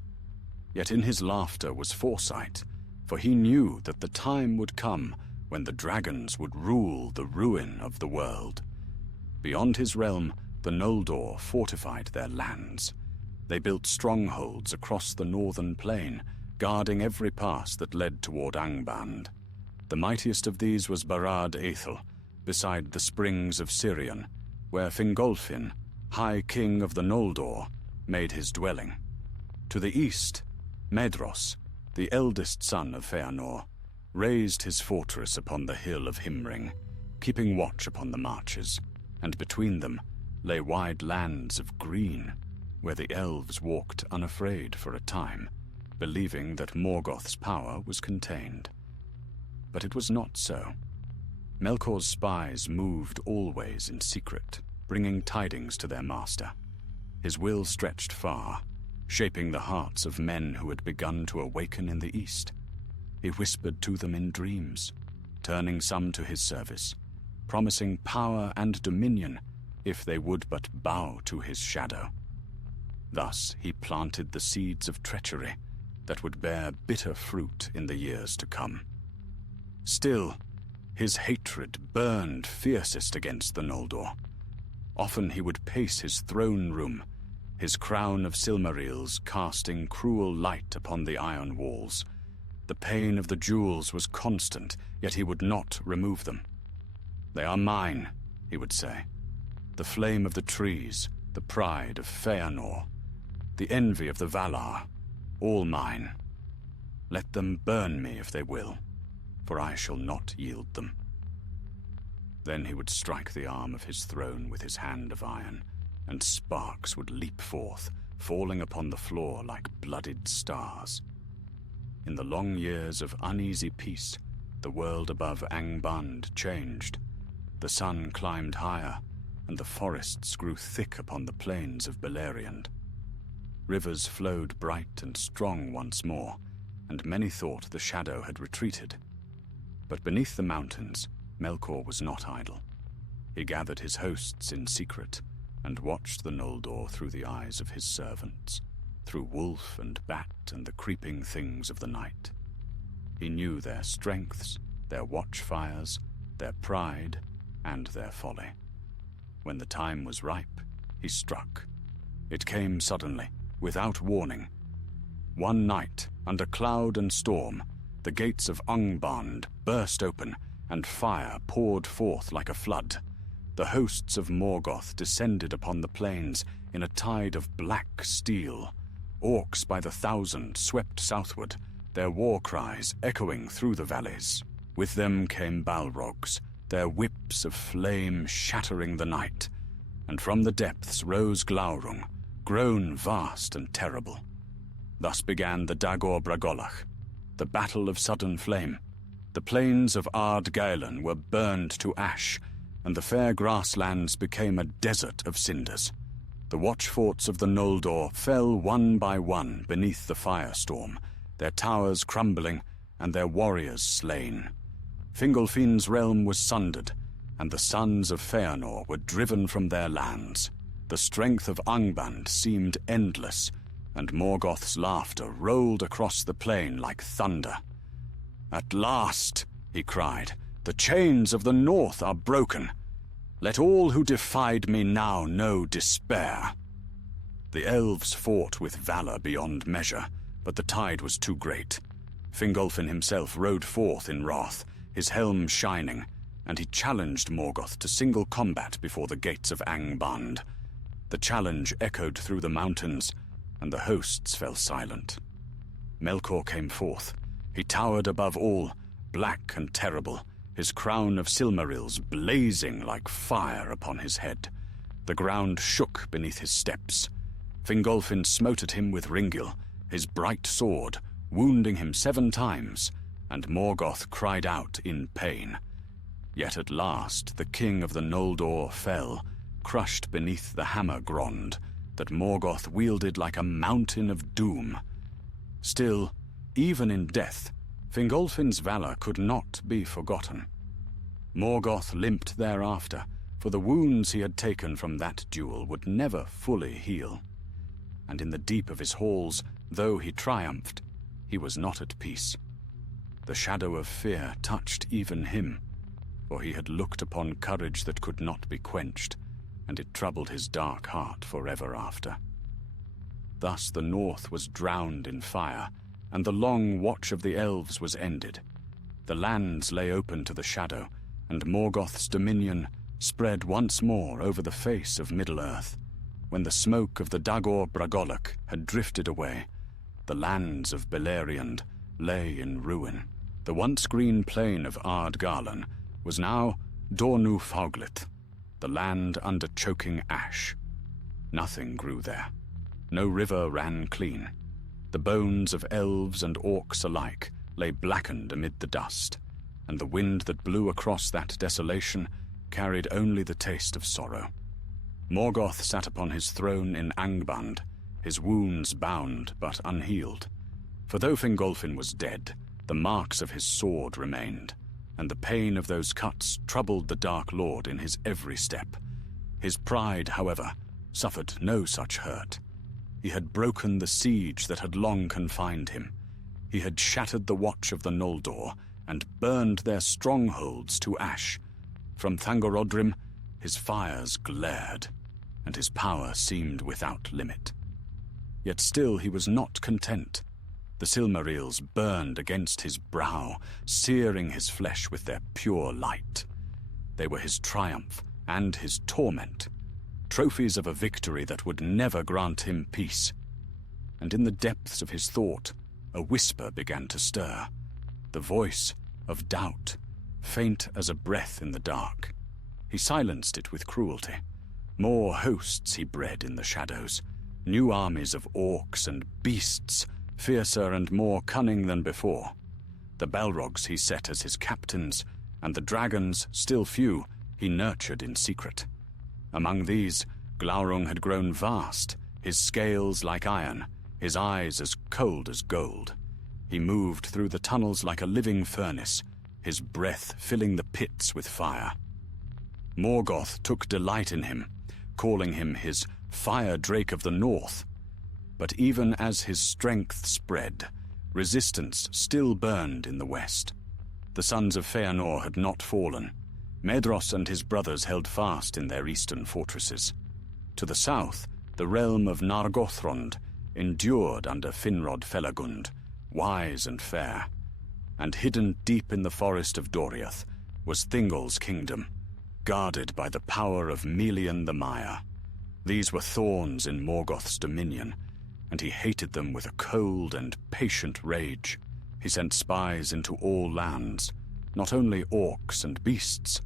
Yet in his laughter was foresight, for he knew that the time would come when the dragons would rule the ruin of the world. Beyond his realm, the Noldor fortified their lands. They built strongholds across the northern plain, guarding every pass that led toward Angband. The mightiest of these was Barad Aethel, beside the springs of Sirion, where Fingolfin, High King of the Noldor, made his dwelling. To the east, Medros, the eldest son of Feanor, raised his fortress upon the hill of Himring, keeping watch upon the marches, and between them lay wide lands of green, where the elves walked unafraid for a time, believing that Morgoth's power was contained. But it was not so. Melkor's spies moved always in secret, bringing tidings to their master. His will stretched far, shaping the hearts of men who had begun to awaken in the east. He whispered to them in dreams, turning some to his service, promising power and dominion if they would but bow to his shadow. Thus he planted the seeds of treachery, that would bear bitter fruit in the years to come. Still, his hatred burned fiercest against the Noldor. Often he would pace his throne room, his crown of Silmarils casting cruel light upon the iron walls. The pain of the jewels was constant, yet he would not remove them. "They are mine," he would say. "The flame of the trees, the pride of Feanor, the envy of the Valar, all mine. Let them burn me if they will, for I shall not yield them." Then he would strike the arm of his throne with his hand of iron, and sparks would leap forth, falling upon the floor like blooded stars. In the long years of uneasy peace, the world above Angband changed. The sun climbed higher, and the forests grew thick upon the plains of Beleriand. Rivers flowed bright and strong once more, and many thought the shadow had retreated. But beneath the mountains, Melkor was not idle. He gathered his hosts in secret, and watched the Noldor through the eyes of his servants, through wolf and bat and the creeping things of the night. He knew their strengths, their watchfires, their pride, and their folly. When the time was ripe, he struck. It came suddenly, without warning. One night, under cloud and storm, the gates of Angband burst open, and fire poured forth like a flood. The hosts of Morgoth descended upon the plains in a tide of black steel. Orcs by the thousand swept southward, their war cries echoing through the valleys. With them came Balrogs, their whips of flame shattering the night. And from the depths rose Glaurung, grown vast and terrible. Thus began the Dagor Bragolach, the Battle of Sudden Flame. The plains of Ardgailen were burned to ash, and the fair grasslands became a desert of cinders. The watchforts of the Noldor fell one by one beneath the firestorm, their towers crumbling and their warriors slain. Fingolfin's realm was sundered, and the sons of Feanor were driven from their lands. The strength of Angband seemed endless, and Morgoth's laughter rolled across the plain like thunder. "At last," he cried, "the chains of the north are broken. Let all who defied me now know despair." The elves fought with valor beyond measure, but the tide was too great. Fingolfin himself rode forth in wrath, his helm shining, and he challenged Morgoth to single combat before the gates of Angband. The challenge echoed through the mountains, and the hosts fell silent. Melkor came forth. He towered above all, black and terrible, his crown of Silmarils blazing like fire upon his head. The ground shook beneath his steps. Fingolfin smote at him with Ringil, his bright sword, wounding him 7 times, and Morgoth cried out in pain. Yet at last the king of the Noldor fell, crushed beneath the hammer Grond that Morgoth wielded like a mountain of doom. Still, even in death, Fingolfin's valor could not be forgotten. Morgoth limped thereafter, for the wounds he had taken from that duel would never fully heal. And in the deep of his halls, though he triumphed, he was not at peace. The shadow of fear touched even him, for he had looked upon courage that could not be quenched, and it troubled his dark heart forever after. Thus the north was drowned in fire, and the long watch of the elves was ended. The lands lay open to the shadow, and Morgoth's dominion spread once more over the face of Middle-earth. When the smoke of the Dagor Bragolach had drifted away, the lands of Beleriand lay in ruin. The once green plain of Ardgailen was now Dornu Faglit, the land under choking ash. Nothing grew there. No river ran clean. The bones of elves and orcs alike lay blackened amid the dust, and the wind that blew across that desolation carried only the taste of sorrow. Morgoth sat upon his throne in Angband, his wounds bound but unhealed. For though Fingolfin was dead, the marks of his sword remained, and the pain of those cuts troubled the Dark Lord in his every step. His pride, however, suffered no such hurt. He had broken the siege that had long confined him. He had shattered the watch of the Noldor and burned their strongholds to ash. From Thangorodrim, his fires glared, and his power seemed without limit. Yet still he was not content. The Silmarils burned against his brow, searing his flesh with their pure light. They were his triumph and his torment, trophies of a victory that would never grant him peace. And in the depths of his thought, a whisper began to stir, the voice of doubt, faint as a breath in the dark. He silenced it with cruelty. More hosts he bred in the shadows, new armies of orcs and beasts, fiercer and more cunning than before. The Balrogs he set as his captains, and the dragons, still few, he nurtured in secret. Among these, Glaurung had grown vast, his scales like iron, his eyes as cold as gold. He moved through the tunnels like a living furnace, his breath filling the pits with fire. Morgoth took delight in him, calling him his fire drake of the north. But even as his strength spread, resistance still burned in the west. The sons of Feanor had not fallen. Medros and his brothers held fast in their eastern fortresses. To the south, the realm of Nargothrond endured under Finrod Felagund, wise and fair. And hidden deep in the forest of Doriath was Thingol's kingdom, guarded by the power of Melian the Mire. These were thorns in Morgoth's dominion, and he hated them with a cold and patient rage. He sent spies into all lands, not only orcs and beasts,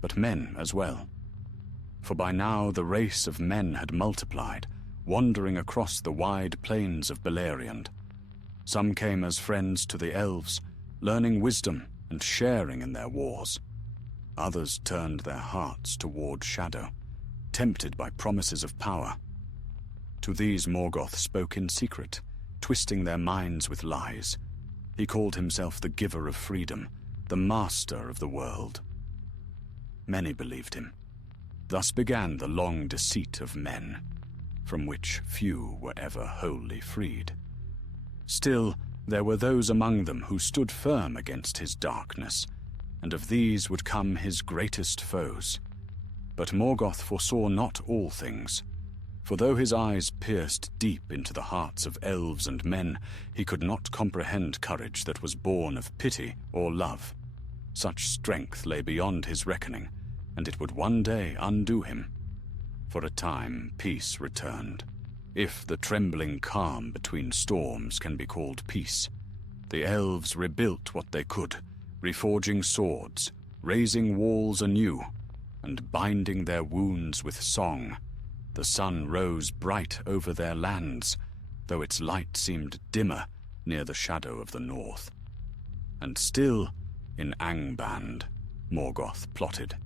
but men as well. For by now the race of men had multiplied, wandering across the wide plains of Beleriand. Some came as friends to the elves, learning wisdom and sharing in their wars. Others turned their hearts toward shadow, tempted by promises of power. To these Morgoth spoke in secret, twisting their minds with lies. He called himself the giver of freedom, the master of the world. Many believed him. Thus began the long deceit of men, from which few were ever wholly freed. Still, there were those among them who stood firm against his darkness, and of these would come his greatest foes. But Morgoth foresaw not all things, for though his eyes pierced deep into the hearts of elves and men, he could not comprehend courage that was born of pity or love. Such strength lay beyond his reckoning, and it would one day undo him. For a time, peace returned, if the trembling calm between storms can be called peace. The elves rebuilt what they could, reforging swords, raising walls anew, and binding their wounds with song. The sun rose bright over their lands, though its light seemed dimmer near the shadow of the north. And still, in Angband, Morgoth plotted.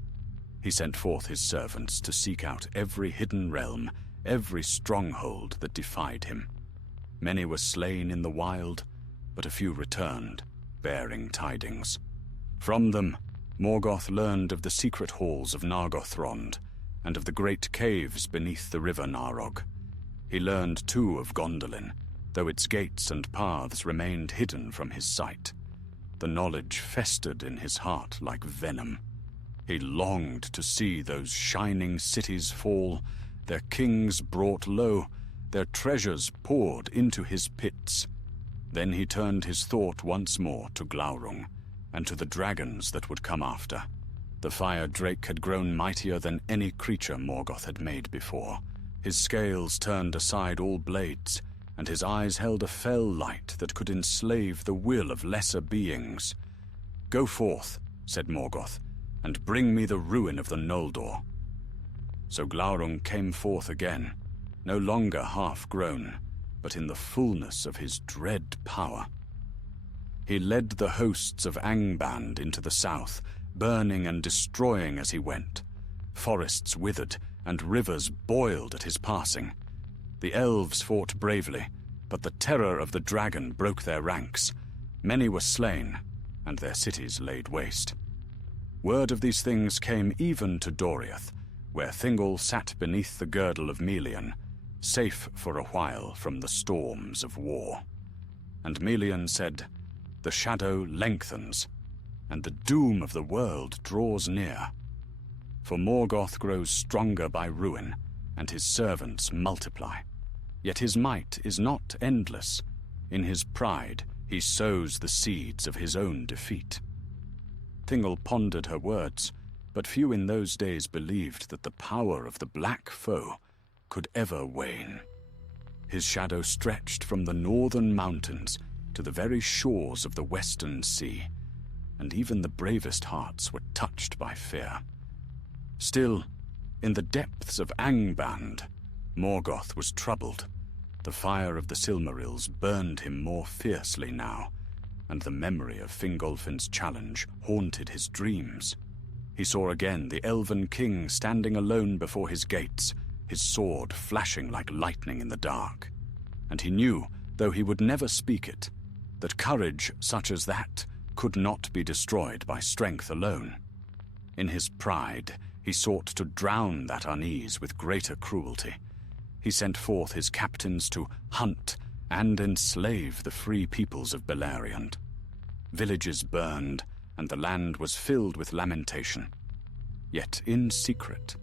He sent forth his servants to seek out every hidden realm, every stronghold that defied him. Many were slain in the wild, but a few returned, bearing tidings. From them, Morgoth learned of the secret halls of Nargothrond, and of the great caves beneath the river Narog. He learned too of Gondolin, though its gates and paths remained hidden from his sight. The knowledge festered in his heart like venom. He longed to see those shining cities fall, their kings brought low, their treasures poured into his pits. Then he turned his thought once more to Glaurung, and to the dragons that would come after. The fire drake had grown mightier than any creature Morgoth had made before. His scales turned aside all blades, and his eyes held a fell light that could enslave the will of lesser beings. "Go forth," said Morgoth, "and bring me the ruin of the Noldor." So Glaurung came forth again, no longer half-grown, but in the fullness of his dread power. He led the hosts of Angband into the south, burning and destroying as he went. Forests withered, and rivers boiled at his passing. The elves fought bravely, but the terror of the dragon broke their ranks. Many were slain, and their cities laid waste. Word of these things came even to Doriath, where Thingol sat beneath the girdle of Melian, safe for a while from the storms of war. and Melian said, "The shadow lengthens, and the doom of the world draws near. For Morgoth grows stronger by ruin, and his servants multiply. Yet his might is not endless. In his pride he sows the seeds of his own defeat." Thingol pondered her words, but few in those days believed that the power of the black foe could ever wane. His shadow stretched from the northern mountains to the very shores of the western sea, and even the bravest hearts were touched by fear. Still, in the depths of Angband, Morgoth was troubled. The fire of the Silmarils burned him more fiercely now, and the memory of Fingolfin's challenge haunted his dreams. He saw again the elven king standing alone before his gates, his sword flashing like lightning in the dark. And he knew, though he would never speak it, that courage such as that could not be destroyed by strength alone. In his pride, he sought to drown that unease with greater cruelty. He sent forth his captains to hunt and enslave the free peoples of Beleriand. Villages burned, and the land was filled with lamentation. Yet in secret,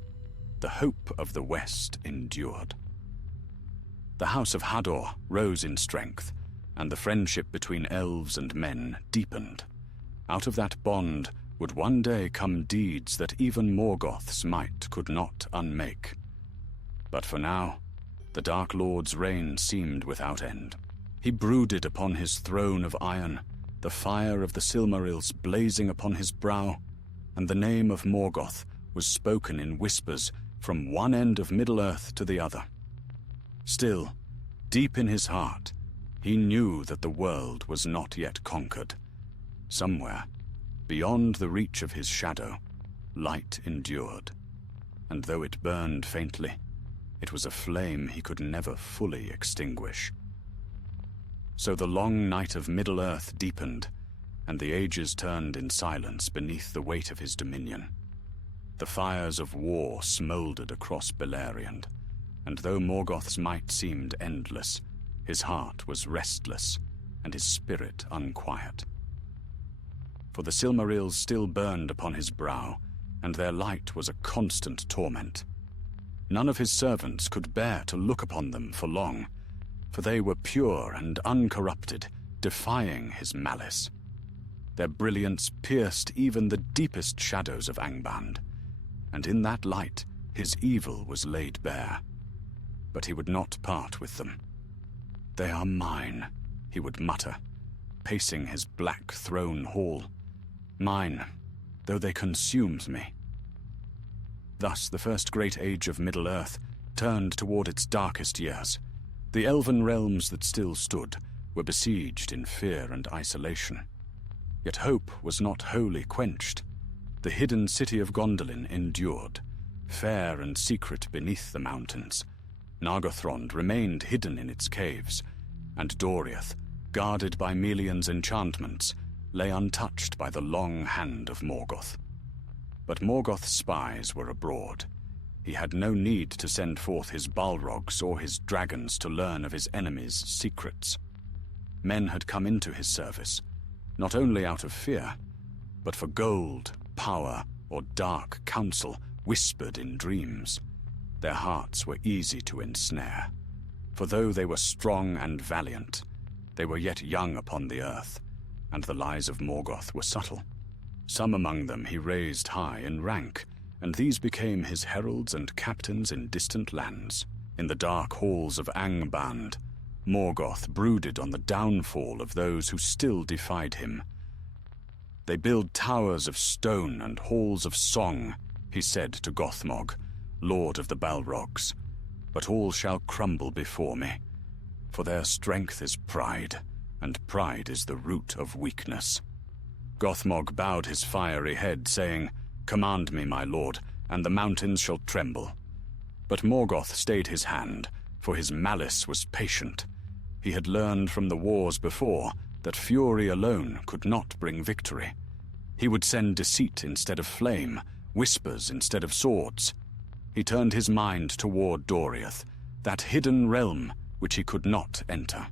the hope of the West endured. The House of Hador rose in strength, and the friendship between elves and men deepened. Out of that bond would one day come deeds that even Morgoth's might could not unmake. But for now, the Dark Lord's reign seemed without end. He brooded upon his throne of iron, the fire of the Silmarils blazing upon his brow, and the name of Morgoth was spoken in whispers from one end of Middle-earth to the other. Still, deep in his heart, he knew that the world was not yet conquered. Somewhere, beyond the reach of his shadow, light endured, and though it burned faintly, it was a flame he could never fully extinguish. So the long night of Middle-earth deepened, and the ages turned in silence beneath the weight of his dominion. The fires of war smouldered across Beleriand, and though Morgoth's might seemed endless, his heart was restless, and his spirit unquiet. For the Silmarils still burned upon his brow, and their light was a constant torment. None of his servants could bear to look upon them for long, for they were pure and uncorrupted, defying his malice. Their brilliance pierced even the deepest shadows of Angband, and in that light his evil was laid bare. But he would not part with them. "They are mine," he would mutter, pacing his black throne hall. "Mine, though they consumed me." Thus the first great age of Middle-earth turned toward its darkest years. The elven realms that still stood were besieged in fear and isolation. Yet hope was not wholly quenched. The hidden city of Gondolin endured, fair and secret beneath the mountains. Nargothrond remained hidden in its caves, and Doriath, guarded by Melian's enchantments, lay untouched by the long hand of Morgoth. But Morgoth's spies were abroad. He had no need to send forth his Balrogs or his dragons to learn of his enemies' secrets. Men had come into his service, not only out of fear, but for gold, power, or dark counsel whispered in dreams. Their hearts were easy to ensnare, for though they were strong and valiant, they were yet young upon the earth, and the lies of Morgoth were subtle. Some among them he raised high in rank, and these became his heralds and captains in distant lands. In the dark halls of Angband, Morgoth brooded on the downfall of those who still defied him. "They build towers of stone and halls of song," he said to Gothmog, lord of the Balrogs, "but all shall crumble before me, for their strength is pride, and pride is the root of weakness." Gothmog bowed his fiery head, saying, "Command me, my lord, and the mountains shall tremble." But Morgoth stayed his hand, for his malice was patient. He had learned from the wars before that fury alone could not bring victory. He would send deceit instead of flame, whispers instead of swords. He turned his mind toward Doriath, that hidden realm which he could not enter.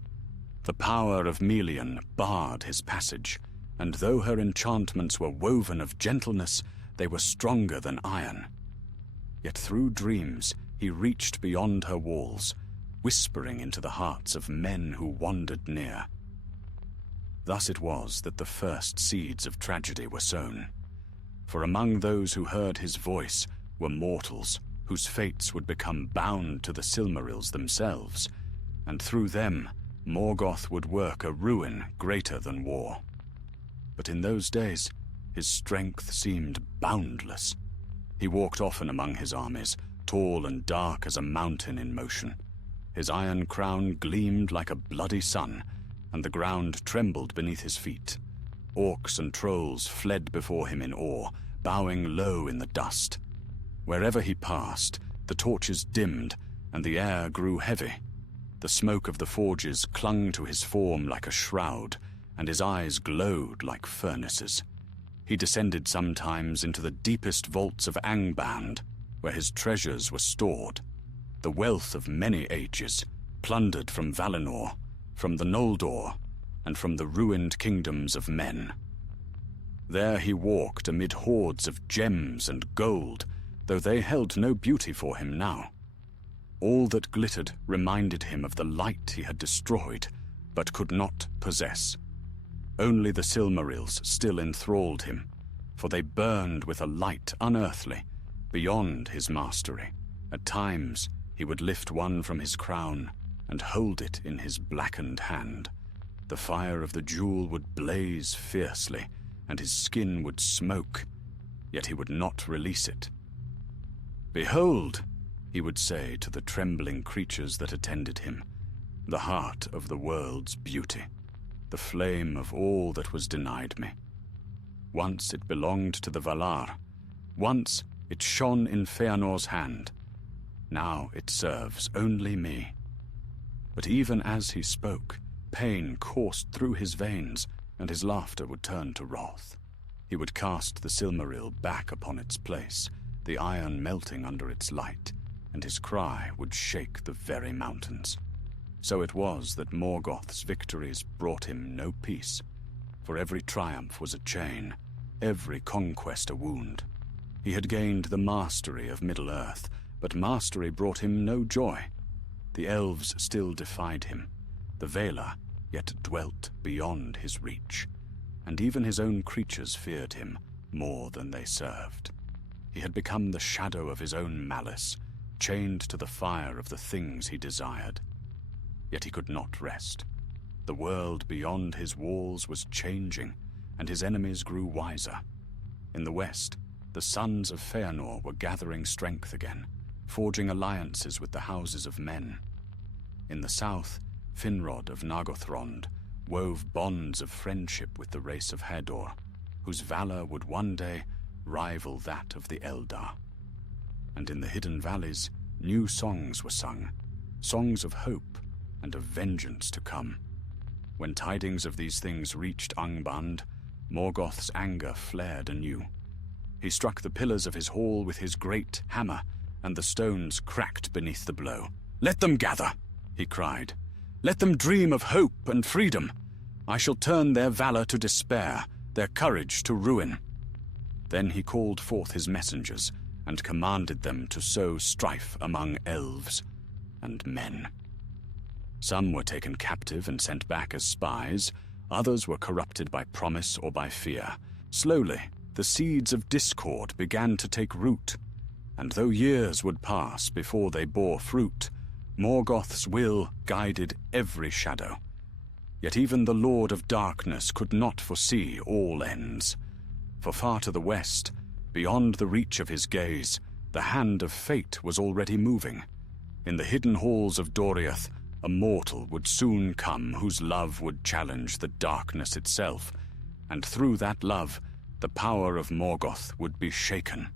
The power of Melian barred his passage, and though her enchantments were woven of gentleness, they were stronger than iron. Yet through dreams he reached beyond her walls, whispering into the hearts of men who wandered near. Thus it was that the first seeds of tragedy were sown. For among those who heard his voice were mortals, whose fates would become bound to the Silmarils themselves, and through them Morgoth would work a ruin greater than war. But in those days, his strength seemed boundless. He walked often among his armies, tall and dark as a mountain in motion. His iron crown gleamed like a bloody sun, and the ground trembled beneath his feet. Orcs and trolls fled before him in awe, bowing low in the dust. Wherever he passed, the torches dimmed, and the air grew heavy. The smoke of the forges clung to his form like a shroud, and his eyes glowed like furnaces. He descended sometimes into the deepest vaults of Angband, where his treasures were stored, the wealth of many ages, plundered from Valinor, from the Noldor, and from the ruined kingdoms of men. There he walked amid hoards of gems and gold, though they held no beauty for him now. All that glittered reminded him of the light he had destroyed, but could not possess. Only the Silmarils still enthralled him, for they burned with a light unearthly, beyond his mastery. At times he would lift one from his crown and hold it in his blackened hand. The fire of the jewel would blaze fiercely, and his skin would smoke, yet he would not release it. "Behold," he would say to the trembling creatures that attended him, "the heart of the world's beauty, the flame of all that was denied me. Once it belonged to the Valar. Once it shone in Feanor's hand. Now it serves only me." But even as he spoke, pain coursed through his veins, and his laughter would turn to wrath. He would cast the Silmaril back upon its place, the iron melting under its light, and his cry would shake the very mountains. So it was that Morgoth's victories brought him no peace, for every triumph was a chain, every conquest a wound. He had gained the mastery of Middle-earth, but mastery brought him no joy. The elves still defied him. The Valar yet dwelt beyond his reach, and even his own creatures feared him more than they served. He had become the shadow of his own malice, chained to the fire of the things he desired. Yet he could not rest. The world beyond his walls was changing, and his enemies grew wiser. In the west, the sons of Feanor were gathering strength again, forging alliances with the houses of men. In the south, Finrod of Nargothrond wove bonds of friendship with the race of Hador, whose valor would one day rival that of the Eldar. And in the hidden valleys, new songs were sung, songs of hope and of vengeance to come. When tidings of these things reached Angband, Morgoth's anger flared anew. He struck the pillars of his hall with his great hammer, and the stones cracked beneath the blow. "Let them gather," he cried. "Let them dream of hope and freedom. I shall turn their valor to despair, their courage to ruin." Then he called forth his messengers and commanded them to sow strife among elves and men. Some were taken captive and sent back as spies. Others were corrupted by promise or by fear. Slowly, the seeds of discord began to take root, and though years would pass before they bore fruit, Morgoth's will guided every shadow. Yet even the Lord of Darkness could not foresee all ends. For far to the west, beyond the reach of his gaze, the hand of fate was already moving. In the hidden halls of Doriath, a mortal would soon come whose love would challenge the darkness itself, and through that love, the power of Morgoth would be shaken.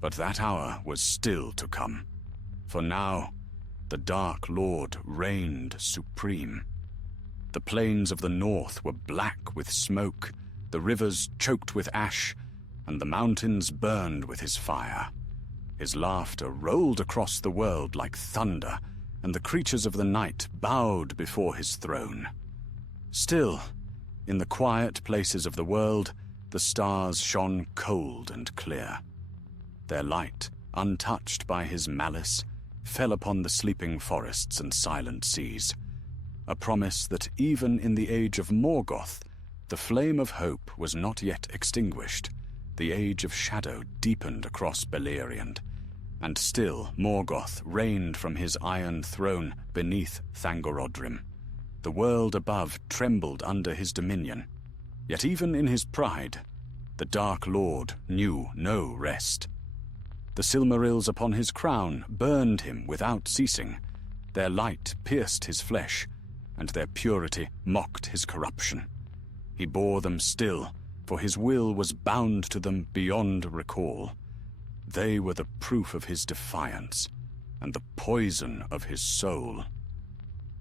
But that hour was still to come, for now the Dark Lord reigned supreme. The plains of the north were black with smoke, the rivers choked with ash, and the mountains burned with his fire. His laughter rolled across the world like thunder, and the creatures of the night bowed before his throne. Still, in the quiet places of the world, the stars shone cold and clear. Their light, untouched by his malice, fell upon the sleeping forests and silent seas, a promise that even in the age of Morgoth, the flame of hope was not yet extinguished. The age of shadow deepened across Beleriand, and still Morgoth reigned from his iron throne beneath Thangorodrim. The world above trembled under his dominion. Yet even in his pride, the Dark Lord knew no rest. The Silmarils upon his crown burned him without ceasing. Their light pierced his flesh, and their purity mocked his corruption. He bore them still, for his will was bound to them beyond recall. They were the proof of his defiance, and the poison of his soul.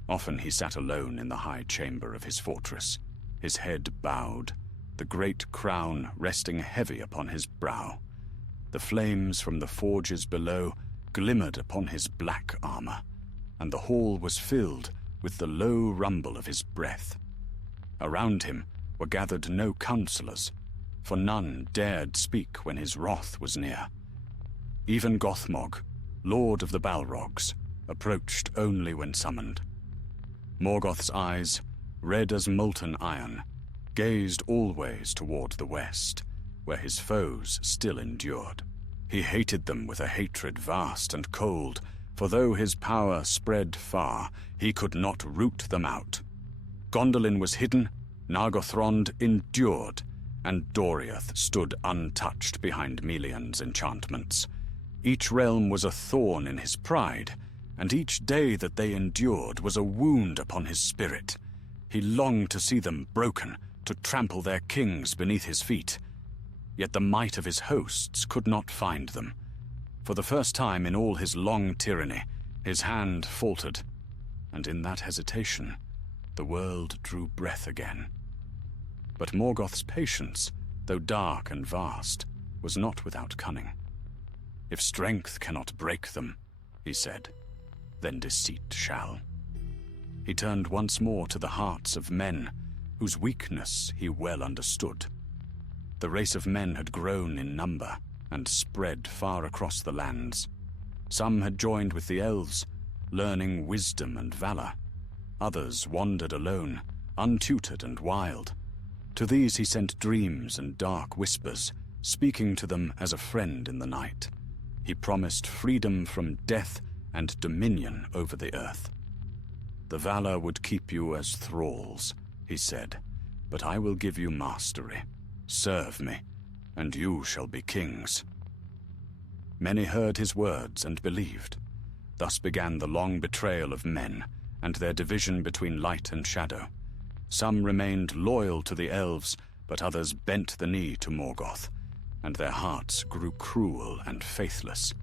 Often he sat alone in the high chamber of his fortress, his head bowed, the great crown resting heavy upon his brow. The flames from the forges below glimmered upon his black armor, and the hall was filled with the low rumble of his breath. Around him were gathered no counselors, for none dared speak when his wrath was near. Even Gothmog, lord of the Balrogs, approached only when summoned. Morgoth's eyes, red as molten iron, gazed always toward the west, where his foes still endured. He hated them with a hatred vast and cold, for though his power spread far, he could not root them out. Gondolin was hidden, Nargothrond endured, and Doriath stood untouched behind Melian's enchantments. Each realm was a thorn in his pride, and each day that they endured was a wound upon his spirit. He longed to see them broken, to trample their kings beneath his feet. Yet the might of his hosts could not find them. For the first time in all his long tyranny, his hand faltered, and in that hesitation, the world drew breath again. But Morgoth's patience, though dark and vast, was not without cunning. If strength cannot break them, he said, then deceit shall. He turned once more to the hearts of men, whose weakness he well understood. The race of men had grown in number and spread far across the lands. Some had joined with the elves, learning wisdom and valor. Others wandered alone, untutored and wild. To these he sent dreams and dark whispers, speaking to them as a friend in the night. He promised freedom from death and dominion over the earth. The valor would keep you as thralls, he said, but I will give you mastery. Serve me, and you shall be kings. Many heard his words and believed. Thus began the long betrayal of men, and their division between light and shadow. Some remained loyal to the elves, but others bent the knee to Morgoth, and their hearts grew cruel and faithless.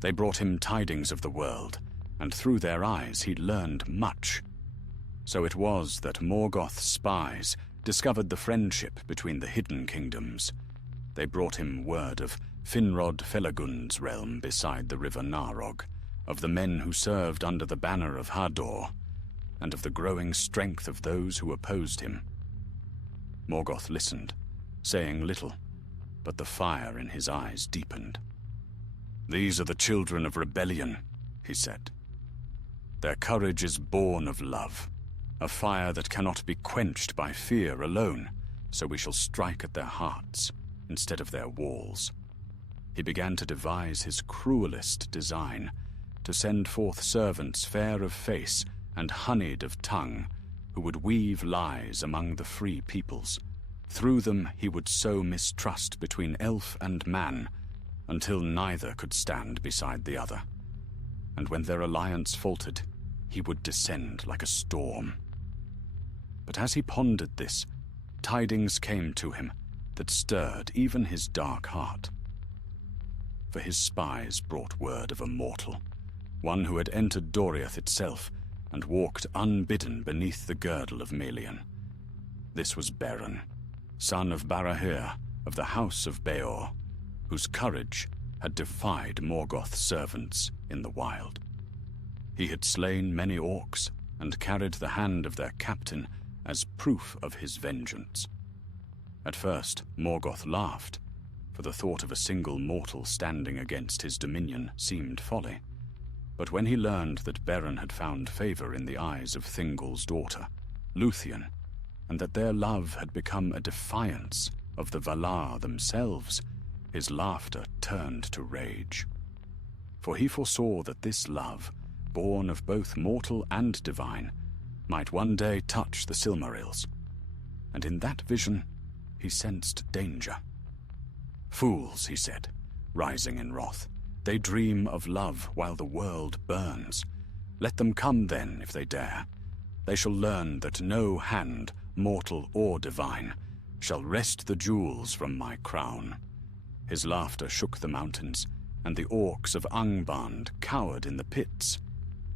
They brought him tidings of the world, and through their eyes he learned much. So it was that Morgoth's spies discovered the friendship between the hidden kingdoms. They brought him word of Finrod Felagund's realm beside the river Narog, of the men who served under the banner of Hador, and of the growing strength of those who opposed him. Morgoth listened, saying little, but the fire in his eyes deepened. "These are the children of rebellion," he said. "Their courage is born of love, a fire that cannot be quenched by fear alone, so we shall strike at their hearts instead of their walls." He began to devise his cruelest design, to send forth servants fair of face and honeyed of tongue, who would weave lies among the free peoples. Through them he would sow mistrust between elf and man, until neither could stand beside the other. And when their alliance faltered, he would descend like a storm. But as he pondered this, tidings came to him that stirred even his dark heart. For his spies brought word of a mortal, one who had entered Doriath itself and walked unbidden beneath the girdle of Melian. This was Beren, son of Barahir of the house of Beor, whose courage had defied Morgoth's servants in the wild. He had slain many orcs and carried the hand of their captain as proof of his vengeance. At first, Morgoth laughed, for the thought of a single mortal standing against his dominion seemed folly. But when he learned that Beren had found favor in the eyes of Thingol's daughter, Luthien, and that their love had become a defiance of the Valar themselves, his laughter turned to rage. For he foresaw that this love, born of both mortal and divine, might one day touch the Silmarils, and in that vision he sensed danger. "Fools," he said, rising in wrath, "they dream of love while the world burns. Let them come then, if they dare. They shall learn that no hand, mortal or divine, shall wrest the jewels from my crown." His laughter shook the mountains, and the orcs of Angband cowered in the pits.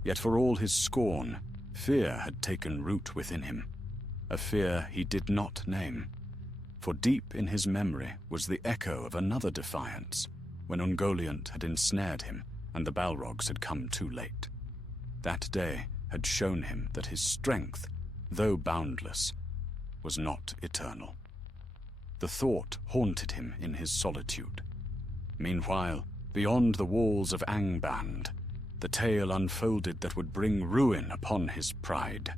Yet for all his scorn, fear had taken root within him, a fear he did not name. For deep in his memory was the echo of another defiance, when Ungoliant had ensnared him and the Balrogs had come too late. That day had shown him that his strength, though boundless, was not eternal. The thought haunted him in his solitude. Meanwhile, beyond the walls of Angband, the tale unfolded that would bring ruin upon his pride.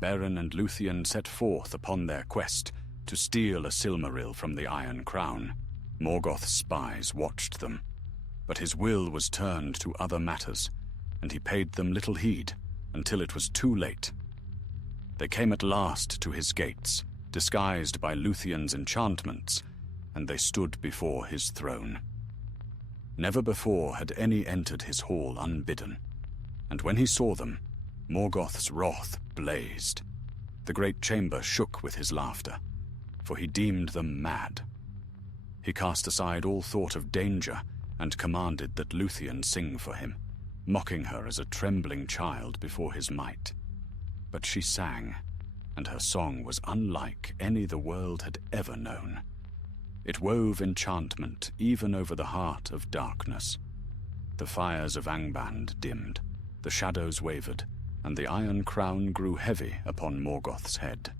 Beren and Luthien set forth upon their quest to steal a Silmaril from the Iron Crown. Morgoth's spies watched them, but his will was turned to other matters, and he paid them little heed until it was too late. They came at last to his gates, disguised by Luthien's enchantments, and they stood before his throne. Never before had any entered his hall unbidden, and when he saw them, Morgoth's wrath blazed. The great chamber shook with his laughter, for he deemed them mad. He cast aside all thought of danger and commanded that Luthien sing for him, mocking her as a trembling child before his might. But she sang, and her song was unlike any the world had ever known. It wove enchantment even over the heart of darkness. The fires of Angband dimmed, the shadows wavered, and the Iron Crown grew heavy upon Morgoth's head.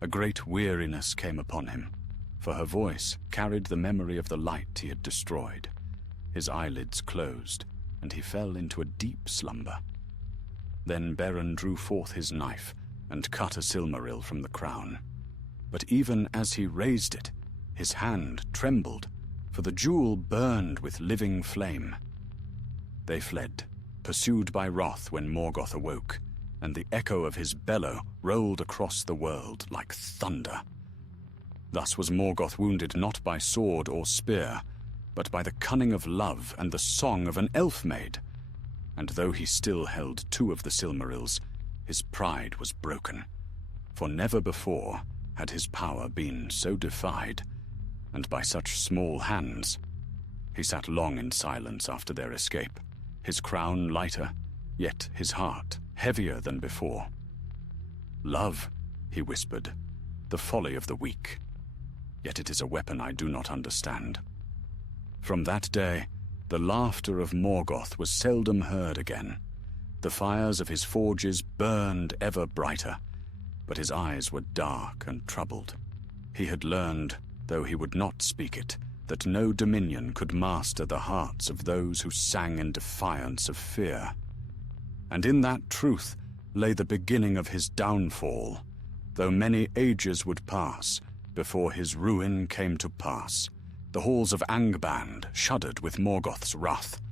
A great weariness came upon him, for her voice carried the memory of the light he had destroyed. His eyelids closed, and he fell into a deep slumber. Then Beren drew forth his knife and cut a Silmaril from the crown. But even as he raised it, his hand trembled, for the jewel burned with living flame. They fled, pursued by wrath when Morgoth awoke, and the echo of his bellow rolled across the world like thunder. Thus was Morgoth wounded not by sword or spear, but by the cunning of love and the song of an elf-maid. And though he still held 2 of the Silmarils, his pride was broken, for never before had his power been so defied, and by such small hands. He sat long in silence after their escape, his crown lighter, yet his heart heavier than before. "Love," he whispered, "the folly of the weak. Yet it is a weapon I do not understand." From that day, the laughter of Morgoth was seldom heard again. The fires of his forges burned ever brighter, but his eyes were dark and troubled. He had learned, though he would not speak it, that no dominion could master the hearts of those who sang in defiance of fear. And in that truth lay the beginning of his downfall, though many ages would pass before his ruin came to pass. The halls of Angband shuddered with Morgoth's wrath.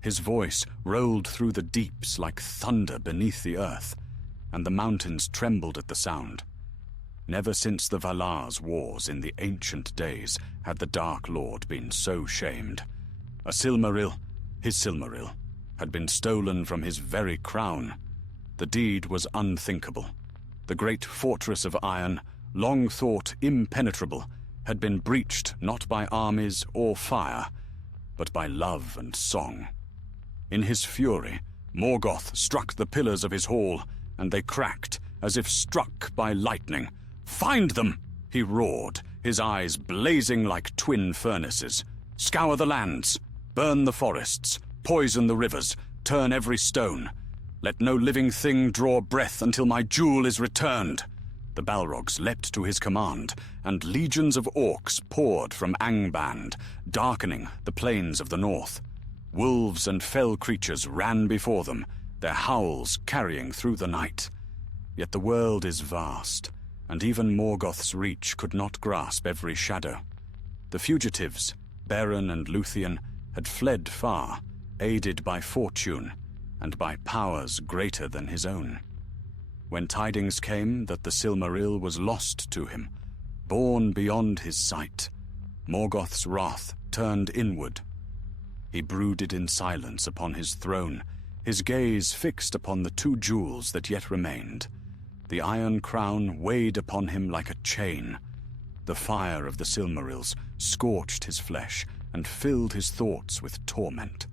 His voice rolled through the deeps like thunder beneath the earth, and the mountains trembled at the sound. Never since the Valar's wars in the ancient days had the Dark Lord been so shamed. A Silmaril, his Silmaril, had been stolen from his very crown. The deed was unthinkable. The great fortress of iron, long thought impenetrable, had been breached not by armies or fire, but by love and song. In his fury, Morgoth struck the pillars of his hall, and they cracked as if struck by lightning. "Find them!" he roared, his eyes blazing like twin furnaces. "Scour the lands, burn the forests, poison the rivers, turn every stone. Let no living thing draw breath until my jewel is returned." The Balrogs leapt to his command, and legions of orcs poured from Angband, darkening the plains of the north. Wolves and fell creatures ran before them, their howls carrying through the night. Yet the world is vast, and even Morgoth's reach could not grasp every shadow. The fugitives, Beren and Luthien, had fled far, aided by fortune and by powers greater than his own. When tidings came that the Silmaril was lost to him, borne beyond his sight, Morgoth's wrath turned inward. He brooded in silence upon his throne, his gaze fixed upon the two jewels that yet remained. The iron crown weighed upon him like a chain. The fire of the Silmarils scorched his flesh and filled his thoughts with torment.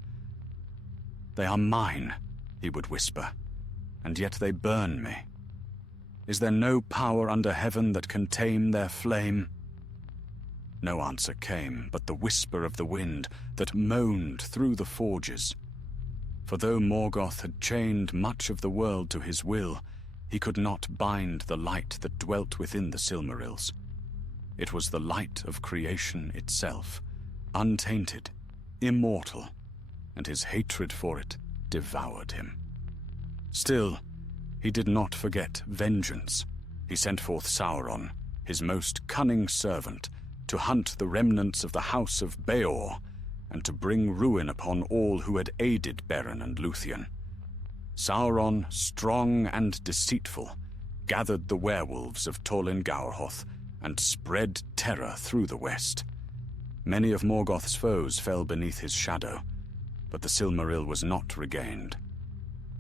"They are mine," he would whisper, "and yet they burn me. Is there no power under heaven that can tame their flame?" No answer came but the whisper of the wind that moaned through the forges. For though Morgoth had chained much of the world to his will, he could not bind the light that dwelt within the Silmarils. It was the light of creation itself, untainted, immortal, and his hatred for it devoured him. Still, he did not forget vengeance. He sent forth Sauron, his most cunning servant, to hunt the remnants of the house of Beor, and to bring ruin upon all who had aided Beren and Luthien. Sauron, strong and deceitful, gathered the werewolves of Tolin Gaurhoth and spread terror through the west. Many of Morgoth's foes fell beneath his shadow, but the Silmaril was not regained.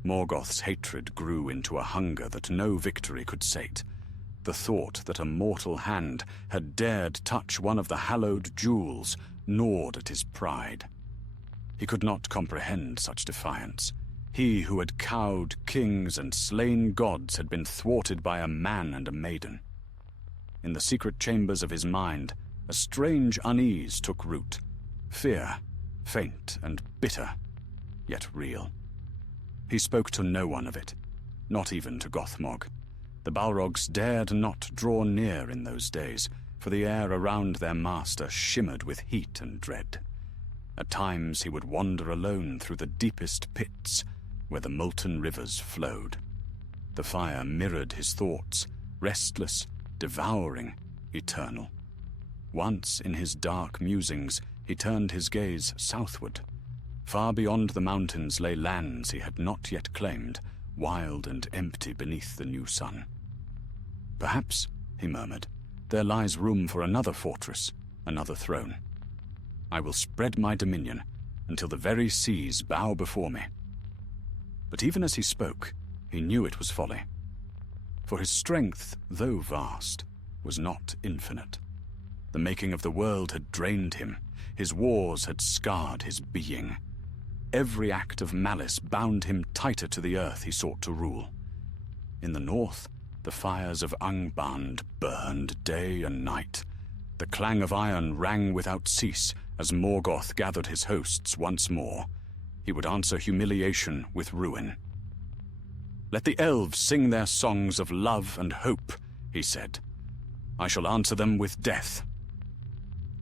Morgoth's hatred grew into a hunger that no victory could sate. The thought that a mortal hand had dared touch one of the hallowed jewels gnawed at his pride. He could not comprehend such defiance. He who had cowed kings and slain gods had been thwarted by a man and a maiden. In the secret chambers of his mind, a strange unease took root. Fear, faint and bitter, yet real. He spoke to no one of it, not even to Gothmog. The Balrogs dared not draw near in those days, for the air around their master shimmered with heat and dread. At times he would wander alone through the deepest pits, where the molten rivers flowed. The fire mirrored his thoughts, restless, devouring, eternal. Once in his dark musings, he turned his gaze southward. Far beyond the mountains lay lands he had not yet claimed, wild and empty beneath the new sun. "Perhaps," he murmured, "there lies room for another fortress, another throne. I will spread my dominion until the very seas bow before me." But even as he spoke, he knew it was folly. For his strength, though vast, was not infinite. The making of the world had drained him. His wars had scarred his being. Every act of malice bound him tighter to the earth he sought to rule. In the north, the fires of Angband burned day and night. The clang of iron rang without cease as Morgoth gathered his hosts once more. He would answer humiliation with ruin. "Let the elves sing their songs of love and hope," he said. "I shall answer them with death."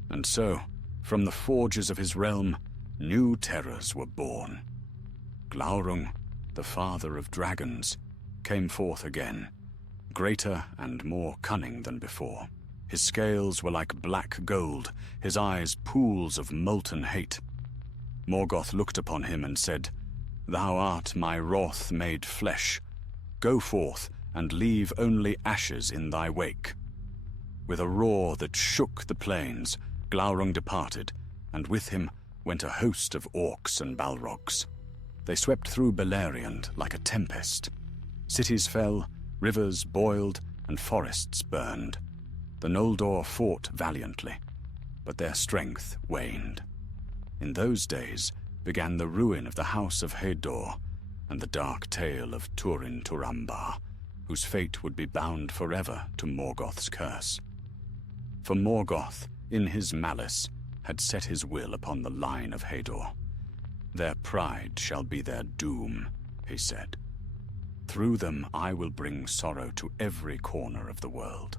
And so, from the forges of his realm, new terrors were born. Glaurung, the father of dragons, came forth again, greater and more cunning than before. His scales were like black gold, his eyes pools of molten hate. Morgoth looked upon him and said, "Thou art my wrath made flesh. Go forth and leave only ashes in thy wake." With a roar that shook the plains, Glaurung departed, and with him went a host of orcs and Balrogs. They swept through Beleriand like a tempest. Cities fell, rivers boiled, and forests burned. The Noldor fought valiantly, but their strength waned. In those days began the ruin of the House of Hador and the dark tale of Turin Turambar, whose fate would be bound forever to Morgoth's curse. For Morgoth, in his malice, had set his will upon the line of Hador. "Their pride shall be their doom," he said. "Through them I will bring sorrow to every corner of the world."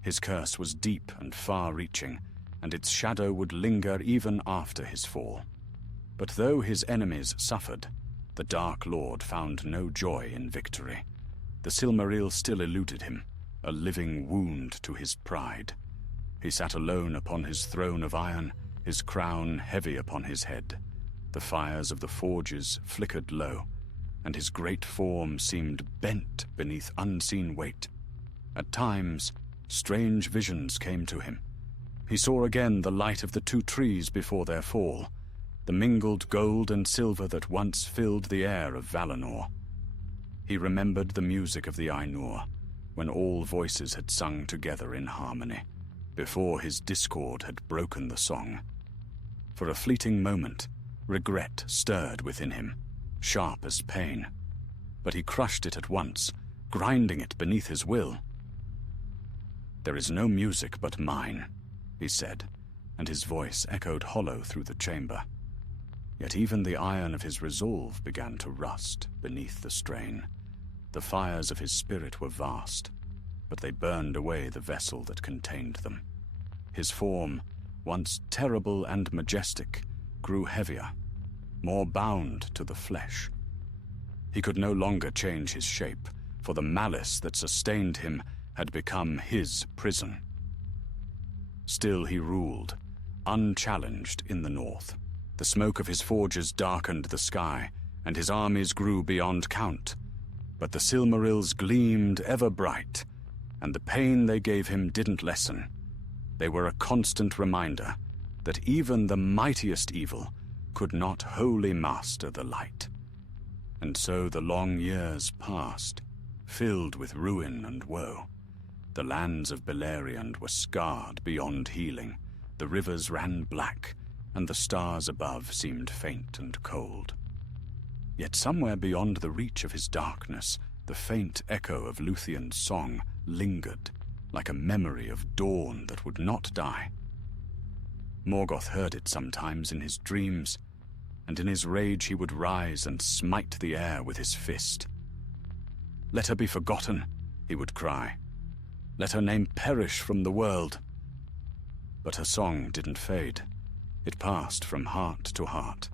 His curse was deep and far-reaching, and its shadow would linger even after his fall. But though his enemies suffered, the Dark Lord found no joy in victory. The Silmaril still eluded him, a living wound to his pride. He sat alone upon his throne of iron, his crown heavy upon his head. The fires of the forges flickered low, and his great form seemed bent beneath unseen weight. At times, strange visions came to him. He saw again the light of the two trees before their fall, the mingled gold and silver that once filled the air of Valinor. He remembered the music of the Ainur, when all voices had sung together in harmony, before his discord had broken the song. For a fleeting moment, regret stirred within him, sharp as pain, but he crushed it at once, grinding it beneath his will. "There is no music but mine," he said, and his voice echoed hollow through the chamber. Yet even the iron of his resolve began to rust beneath the strain. The fires of his spirit were vast, but they burned away the vessel that contained them. His form, once terrible and majestic, grew heavier, more bound to the flesh. He could no longer change his shape, for the malice that sustained him had become his prison. Still he ruled, unchallenged in the north. The smoke of his forges darkened the sky, and his armies grew beyond count. But the Silmarils gleamed ever bright, and the pain they gave him didn't lessen. They were a constant reminder that even the mightiest evil could not wholly master the light. And so the long years passed, filled with ruin and woe. The lands of Beleriand were scarred beyond healing, the rivers ran black, and the stars above seemed faint and cold. Yet somewhere beyond the reach of his darkness, the faint echo of Lúthien's song lingered, like a memory of dawn that would not die. Morgoth heard it sometimes in his dreams, and in his rage he would rise and smite the air with his fist. "Let her be forgotten," he would cry. "Let her name perish from the world." But her song didn't fade. It passed from heart to heart,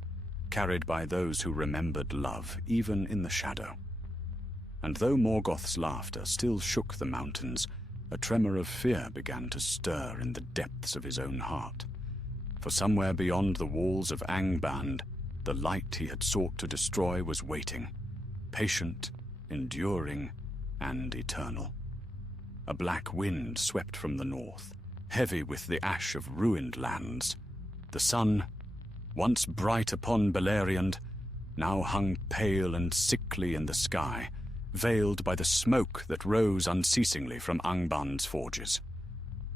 carried by those who remembered love, even in the shadow. And though Morgoth's laughter still shook the mountains, a tremor of fear began to stir in the depths of his own heart. For somewhere beyond the walls of Angband, the light he had sought to destroy was waiting, patient, enduring, and eternal. A black wind swept from the north, heavy with the ash of ruined lands. The sun, once bright upon Beleriand, now hung pale and sickly in the sky, veiled by the smoke that rose unceasingly from Angband's forges.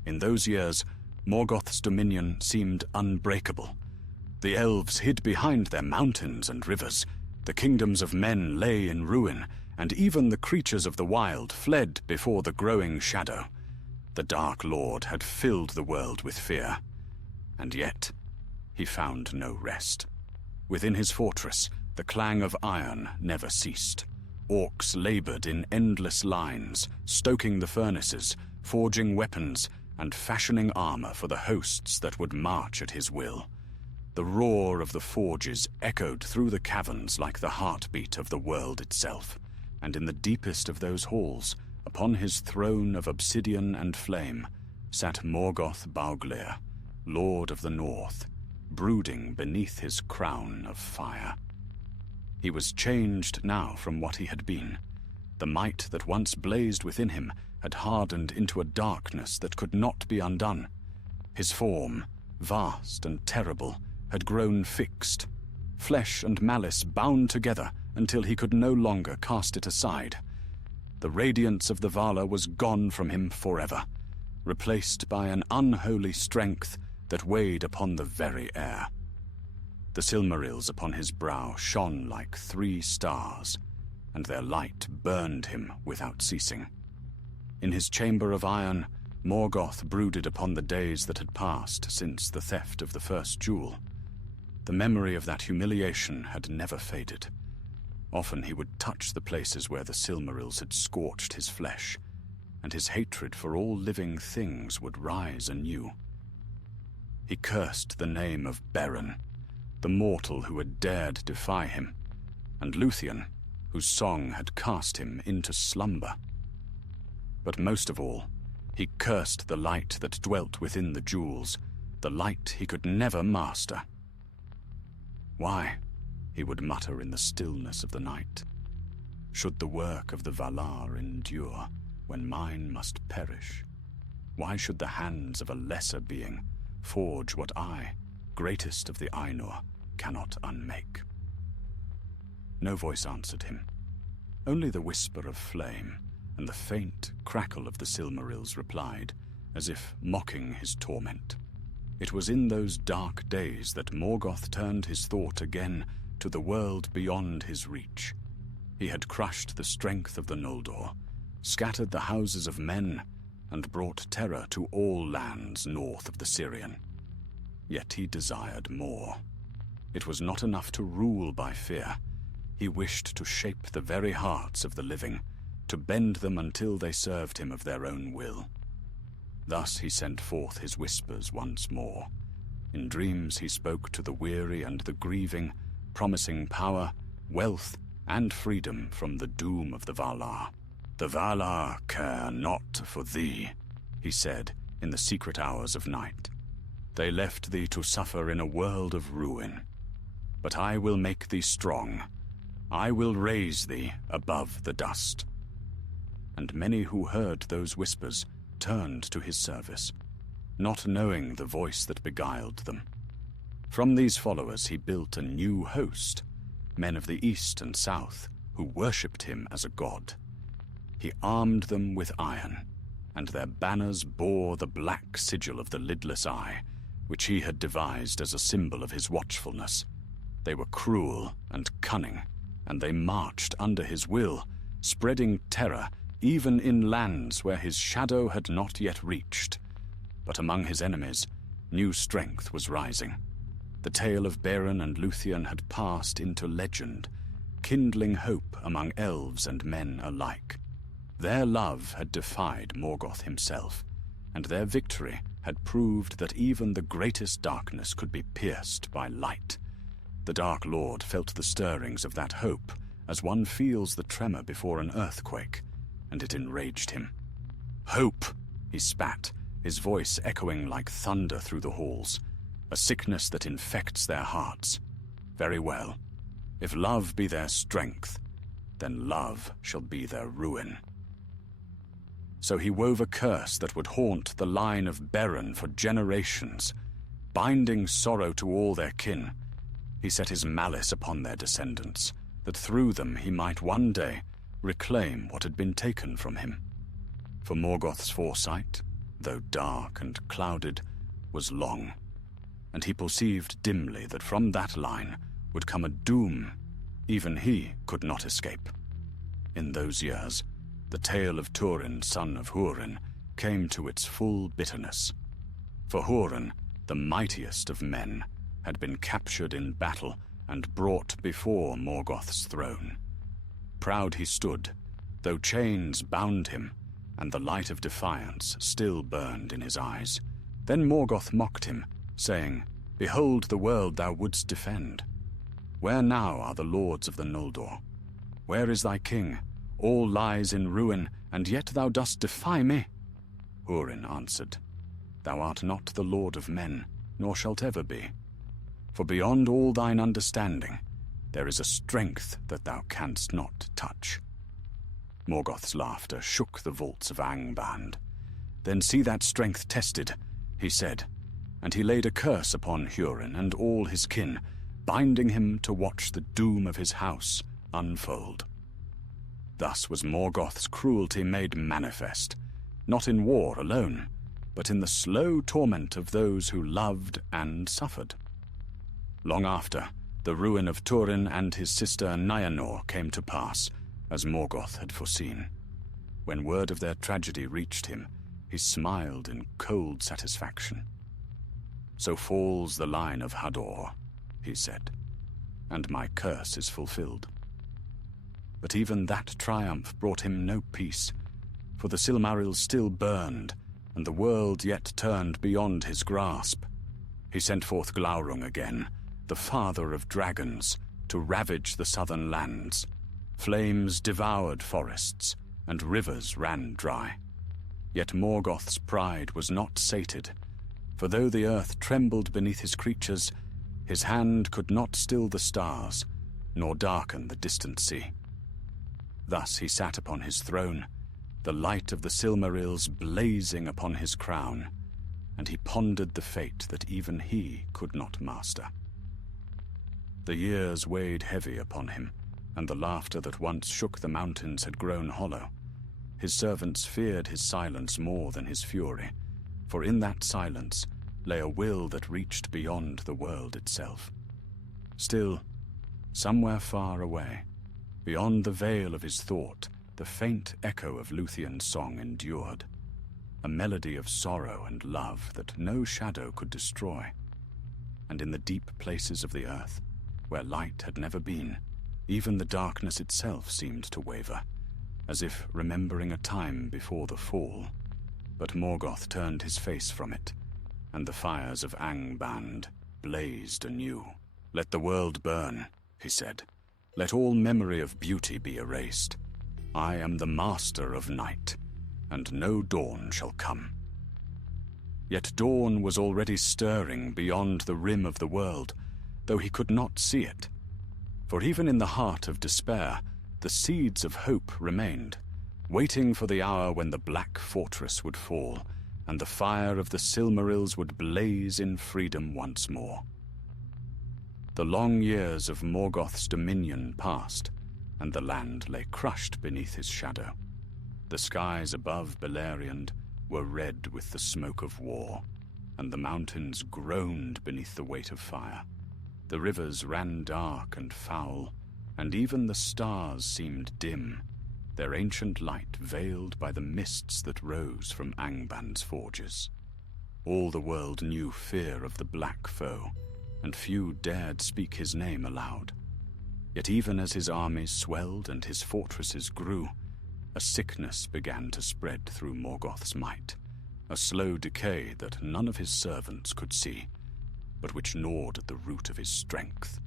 In those years, Morgoth's dominion seemed unbreakable. The elves hid behind their mountains and rivers, the kingdoms of men lay in ruin, and even the creatures of the wild fled before the growing shadow. The Dark Lord had filled the world with fear, and yet he found no rest. Within his fortress, the clang of iron never ceased. Orcs labored in endless lines, stoking the furnaces, forging weapons, and fashioning armor for the hosts that would march at his will. The roar of the forges echoed through the caverns like the heartbeat of the world itself, and in the deepest of those halls, upon his throne of obsidian and flame, sat Morgoth Bauglir, Lord of the North, brooding beneath his crown of fire. He was changed now from what he had been. The might that once blazed within him had hardened into a darkness that could not be undone. His form, vast and terrible, had grown fixed, flesh and malice bound together until he could no longer cast it aside. The radiance of the Vala was gone from him forever, replaced by an unholy strength that weighed upon the very air. The Silmarils upon his brow shone like 3 stars, and their light burned him without ceasing. In his chamber of iron, Morgoth brooded upon the days that had passed since the theft of the first jewel. The memory of that humiliation had never faded. Often he would touch the places where the Silmarils had scorched his flesh, and his hatred for all living things would rise anew. He cursed the name of Beren, the mortal who had dared defy him, and Luthien, whose song had cast him into slumber. But most of all, he cursed the light that dwelt within the jewels, the light he could never master. "Why," he would mutter in the stillness of the night, "should the work of the Valar endure when mine must perish? Why should the hands of a lesser being forge what I, greatest of the Ainur, cannot unmake?" No voice answered him, only the whisper of flame and the faint crackle of the Silmarils replied, as if mocking his torment. It was in those dark days that Morgoth turned his thought again to the world beyond his reach. He had crushed the strength of the Noldor, scattered the houses of men, and brought terror to all lands north of the Sirion. Yet he desired more. It was not enough to rule by fear. He wished to shape the very hearts of the living, to bend them until they served him of their own will. Thus he sent forth his whispers once more. In dreams he spoke to the weary and the grieving, promising power, wealth, and freedom from the doom of the Valar. "The Valar care not for thee," he said in the secret hours of night. "They left thee to suffer in a world of ruin. But I will make thee strong. I will raise thee above the dust." And many who heard those whispers turned to his service, not knowing the voice that beguiled them. From these followers he built a new host, men of the east and south, who worshipped him as a god. He armed them with iron, and their banners bore the black sigil of the lidless eye, which he had devised as a symbol of his watchfulness. They were cruel and cunning, and they marched under his will, spreading terror even in lands where his shadow had not yet reached. But among his enemies, new strength was rising. The tale of Beren and Luthien had passed into legend, kindling hope among elves and men alike. Their love had defied Morgoth himself, and their victory had proved that even the greatest darkness could be pierced by light. The Dark Lord felt the stirrings of that hope as one feels the tremor before an earthquake, and it enraged him. "Hope!" he spat, his voice echoing like thunder through the halls. "A sickness that infects their hearts. Very well. If love be their strength, then love shall be their ruin." So he wove a curse that would haunt the line of Beren for generations, binding sorrow to all their kin. He set his malice upon their descendants, that through them he might one day reclaim what had been taken from him. For Morgoth's foresight, though dark and clouded, was long, and he perceived dimly that from that line would come a doom even he could not escape. In those years, the tale of Turin, son of Hurin, came to its full bitterness. For Hurin, the mightiest of men, had been captured in battle and brought before Morgoth's throne. Proud he stood, though chains bound him, and the light of defiance still burned in his eyes. Then Morgoth mocked him, saying, "Behold the world thou wouldst defend. Where now are the lords of the Noldor? Where is thy king? All lies in ruin, and yet thou dost defy me." Hurin answered, "Thou art not the lord of men, nor shalt ever be. For beyond all thine understanding, there is a strength that thou canst not touch." Morgoth's laughter shook the vaults of Angband. "Then see that strength tested," he said, and he laid a curse upon Hurin and all his kin, binding him to watch the doom of his house unfold. Thus was Morgoth's cruelty made manifest, not in war alone, but in the slow torment of those who loved and suffered. Long after, the ruin of Turin and his sister Nienor came to pass, as Morgoth had foreseen. When word of their tragedy reached him, he smiled in cold satisfaction. So falls the line of Hador. he said, "and my curse is fulfilled." But even that triumph brought him no peace, for the Silmarils still burned, and the world yet turned beyond his grasp. He sent forth Glaurung again, the father of dragons, to ravage the southern lands. Flames devoured forests, and rivers ran dry. Yet Morgoth's pride was not sated, for though the earth trembled beneath his creatures, his hand could not still the stars, nor darken the distant sea. Thus he sat upon his throne, the light of the Silmarils blazing upon his crown, and he pondered the fate that even he could not master. The years weighed heavy upon him, and the laughter that once shook the mountains had grown hollow. His servants feared his silence more than his fury, for in that silence lay a will that reached beyond the world itself. Still, somewhere far away, beyond the veil of his thought, the faint echo of Lúthien's song endured, a melody of sorrow and love that no shadow could destroy. And in the deep places of the earth, where light had never been, even the darkness itself seemed to waver, as if remembering a time before the fall. But Morgoth turned his face from it, and the fires of Angband blazed anew. "Let the world burn," he said. "Let all memory of beauty be erased. I am the master of night, and no dawn shall come." Yet dawn was already stirring beyond the rim of the world, though he could not see it. For even in the heart of despair, the seeds of hope remained, waiting for the hour when the black fortress would fall, and the fire of the Silmarils would blaze in freedom once more. The long years of Morgoth's dominion passed, and the land lay crushed beneath his shadow. The skies above Beleriand were red with the smoke of war, and the mountains groaned beneath the weight of fire. The rivers ran dark and foul, and even the stars seemed dim, their ancient light veiled by the mists that rose from Angband's forges. All the world knew fear of the black foe, and few dared speak his name aloud. Yet even as his armies swelled and his fortresses grew, a sickness began to spread through Morgoth's might, a slow decay that none of his servants could see, but which gnawed at the root of his strength.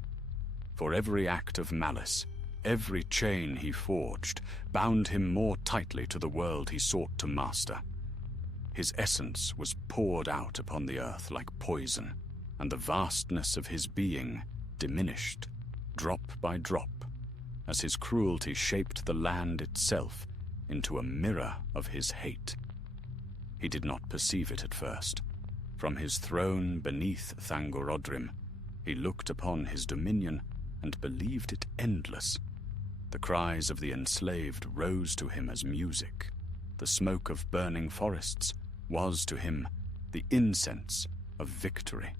For every act of malice, every chain he forged, bound him more tightly to the world he sought to master. His essence was poured out upon the earth like poison, and the vastness of his being diminished, drop by drop, as his cruelty shaped the land itself into a mirror of his hate. He did not perceive it at first. From his throne beneath Thangorodrim, he looked upon his dominion and believed it endless. The cries of the enslaved rose to him as music. The smoke of burning forests was to him the incense of victory.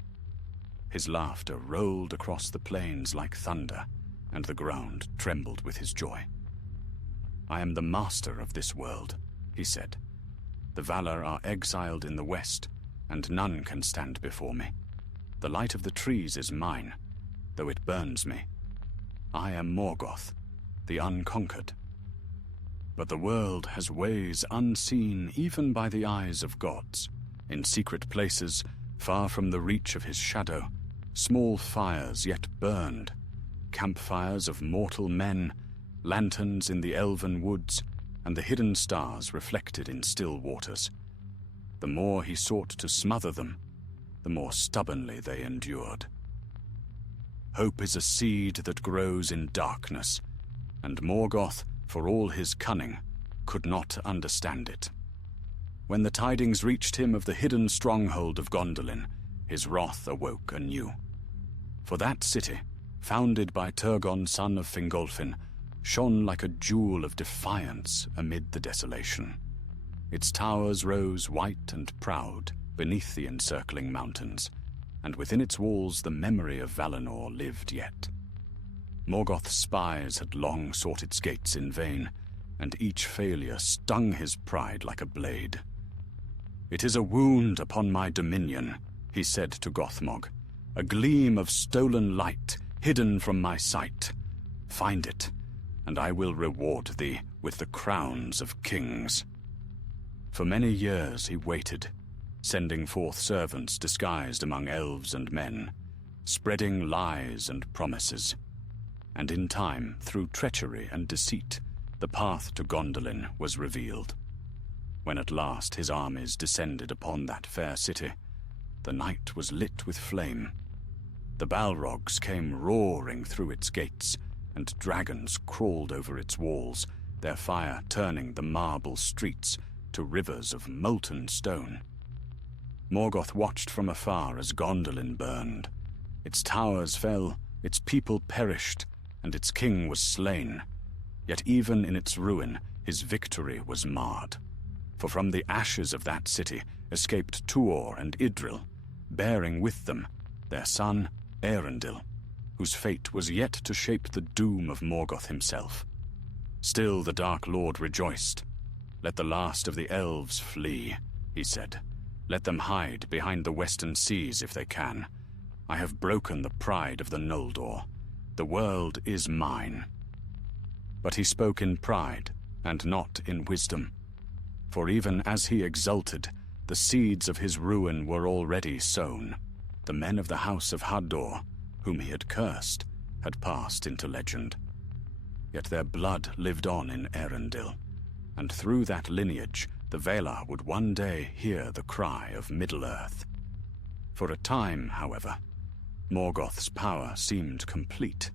His laughter rolled across the plains like thunder, and the ground trembled with his joy. "I am the master of this world," he said. "The Valar are exiled in the west, and none can stand before me. The light of the trees is mine, though it burns me. I am Morgoth, the unconquered. But the world has ways unseen even by the eyes of gods. In secret places, far from the reach of his shadow, small fires yet burned, campfires of mortal men, lanterns in the elven woods, and the hidden stars reflected in still waters. The more he sought to smother them, the more stubbornly they endured. Hope is a seed that grows in darkness, and Morgoth, for all his cunning, could not understand it. When the tidings reached him of the hidden stronghold of Gondolin, his wrath awoke anew. For that city, founded by Turgon, son of Fingolfin, shone like a jewel of defiance amid the desolation. Its towers rose white and proud beneath the encircling mountains, and within its walls the memory of Valinor lived yet. Morgoth's spies had long sought its gates in vain, and each failure stung his pride like a blade. "It is a wound upon my dominion," he said to Gothmog, a gleam of stolen light, hidden from my sight. Find it, and I will reward thee with the crowns of kings." For many years he waited, sending forth servants disguised among elves and men, spreading lies and promises. And in time, through treachery and deceit, the path to Gondolin was revealed. When at last his armies descended upon that fair city, the night was lit with flame. The Balrogs came roaring through its gates, and dragons crawled over its walls, their fire turning the marble streets to rivers of molten stone. Morgoth watched from afar as Gondolin burned. Its towers fell, its people perished, and its king was slain. Yet even in its ruin, his victory was marred. For from the ashes of that city escaped Tuor and Idril, bearing with them their son Eärendil, whose fate was yet to shape the doom of Morgoth himself. Still the Dark Lord rejoiced. "Let the last of the elves flee," he said. "Let them hide behind the western seas if they can. I have broken the pride of the Noldor. The world is mine." But he spoke in pride, and not in wisdom. For even as he exulted, the seeds of his ruin were already sown. The men of the house of Hador, whom he had cursed, had passed into legend. Yet their blood lived on in Eärendil, and through that lineage the Valar would one day hear the cry of Middle-earth. For a time, however, Morgoth's power seemed complete.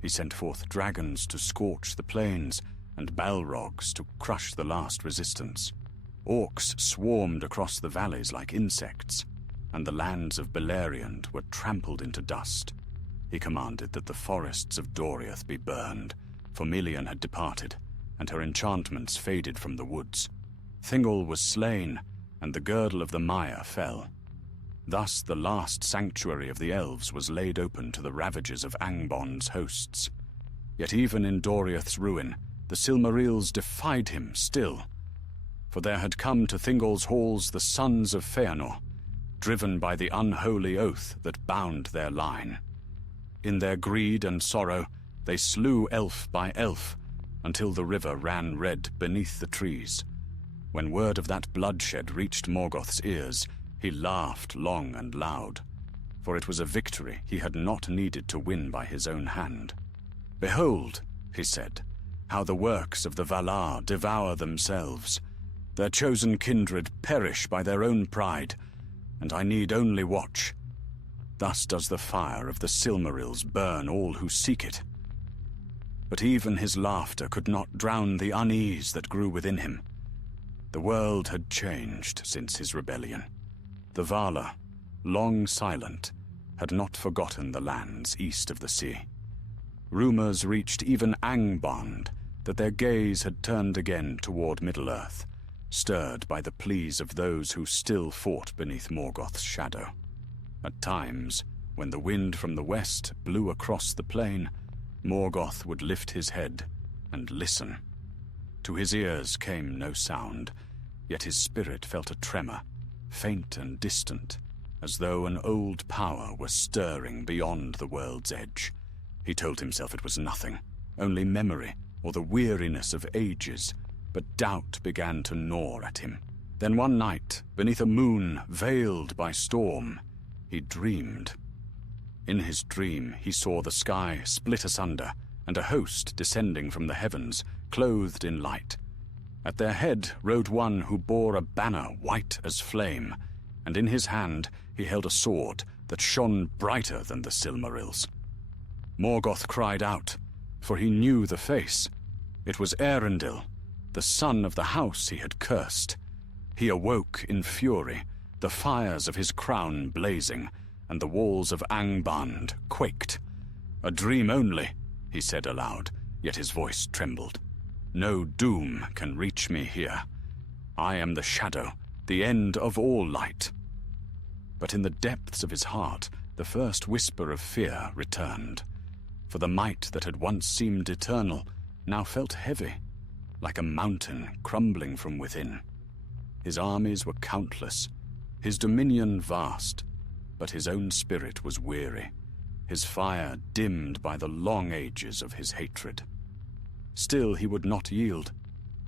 He sent forth dragons to scorch the plains, and Balrogs to crush the last resistance. Orcs swarmed across the valleys like insects, and the lands of Beleriand were trampled into dust. He commanded that the forests of Doriath be burned, for Melian had departed, and her enchantments faded from the woods. Thingol was slain, and the girdle of the mire fell. Thus the last sanctuary of the elves was laid open to the ravages of Angbon's hosts. Yet even in Doriath's ruin, the Silmarils defied him still. For there had come to Thingol's halls the sons of Feanor, driven by the unholy oath that bound their line. In their greed and sorrow, they slew elf by elf, until the river ran red beneath the trees. When word of that bloodshed reached Morgoth's ears, he laughed long and loud, for it was a victory he had not needed to win by his own hand. "Behold," he said, "how the works of the Valar devour themselves. Their chosen kindred perish by their own pride, and I need only watch. Thus does the fire of the Silmarils burn all who seek it." But even his laughter could not drown the unease that grew within him. The world had changed since his rebellion. The Valar, long silent, had not forgotten the lands east of the sea. Rumors reached even Angband that their gaze had turned again toward Middle-earth, stirred by the pleas of those who still fought beneath Morgoth's shadow. At times, when the wind from the west blew across the plain, Morgoth would lift his head and listen. To his ears came no sound, yet his spirit felt a tremor, faint and distant, as though an old power were stirring beyond the world's edge. He told himself it was nothing, only memory or the weariness of ages, but doubt began to gnaw at him. Then one night, beneath a moon veiled by storm, he dreamed. In his dream, he saw the sky split asunder, and a host descending from the heavens, clothed in light. At their head rode one who bore a banner white as flame, and in his hand he held a sword that shone brighter than the Silmarils. Morgoth cried out, for he knew the face. It was Eärendil, the son of the house he had cursed. He awoke in fury, the fires of his crown blazing, and the walls of Angband quaked. "A dream only," he said aloud, yet his voice trembled. "No doom can reach me here. I am the shadow, the end of all light." But in the depths of his heart, the first whisper of fear returned. For the might that had once seemed eternal now felt heavy, like a mountain crumbling from within. His armies were countless, his dominion vast, but his own spirit was weary, his fire dimmed by the long ages of his hatred. Still he would not yield.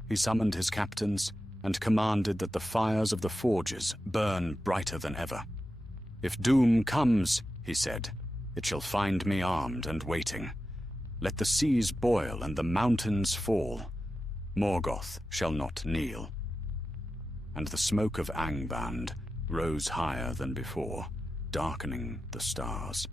He summoned his captains and commanded that the fires of the forges burn brighter than ever. "If doom comes," he said, "it shall find me armed and waiting. Let the seas boil and the mountains fall. Morgoth shall not kneel." And the smoke of Angband rose higher than before, darkening the stars.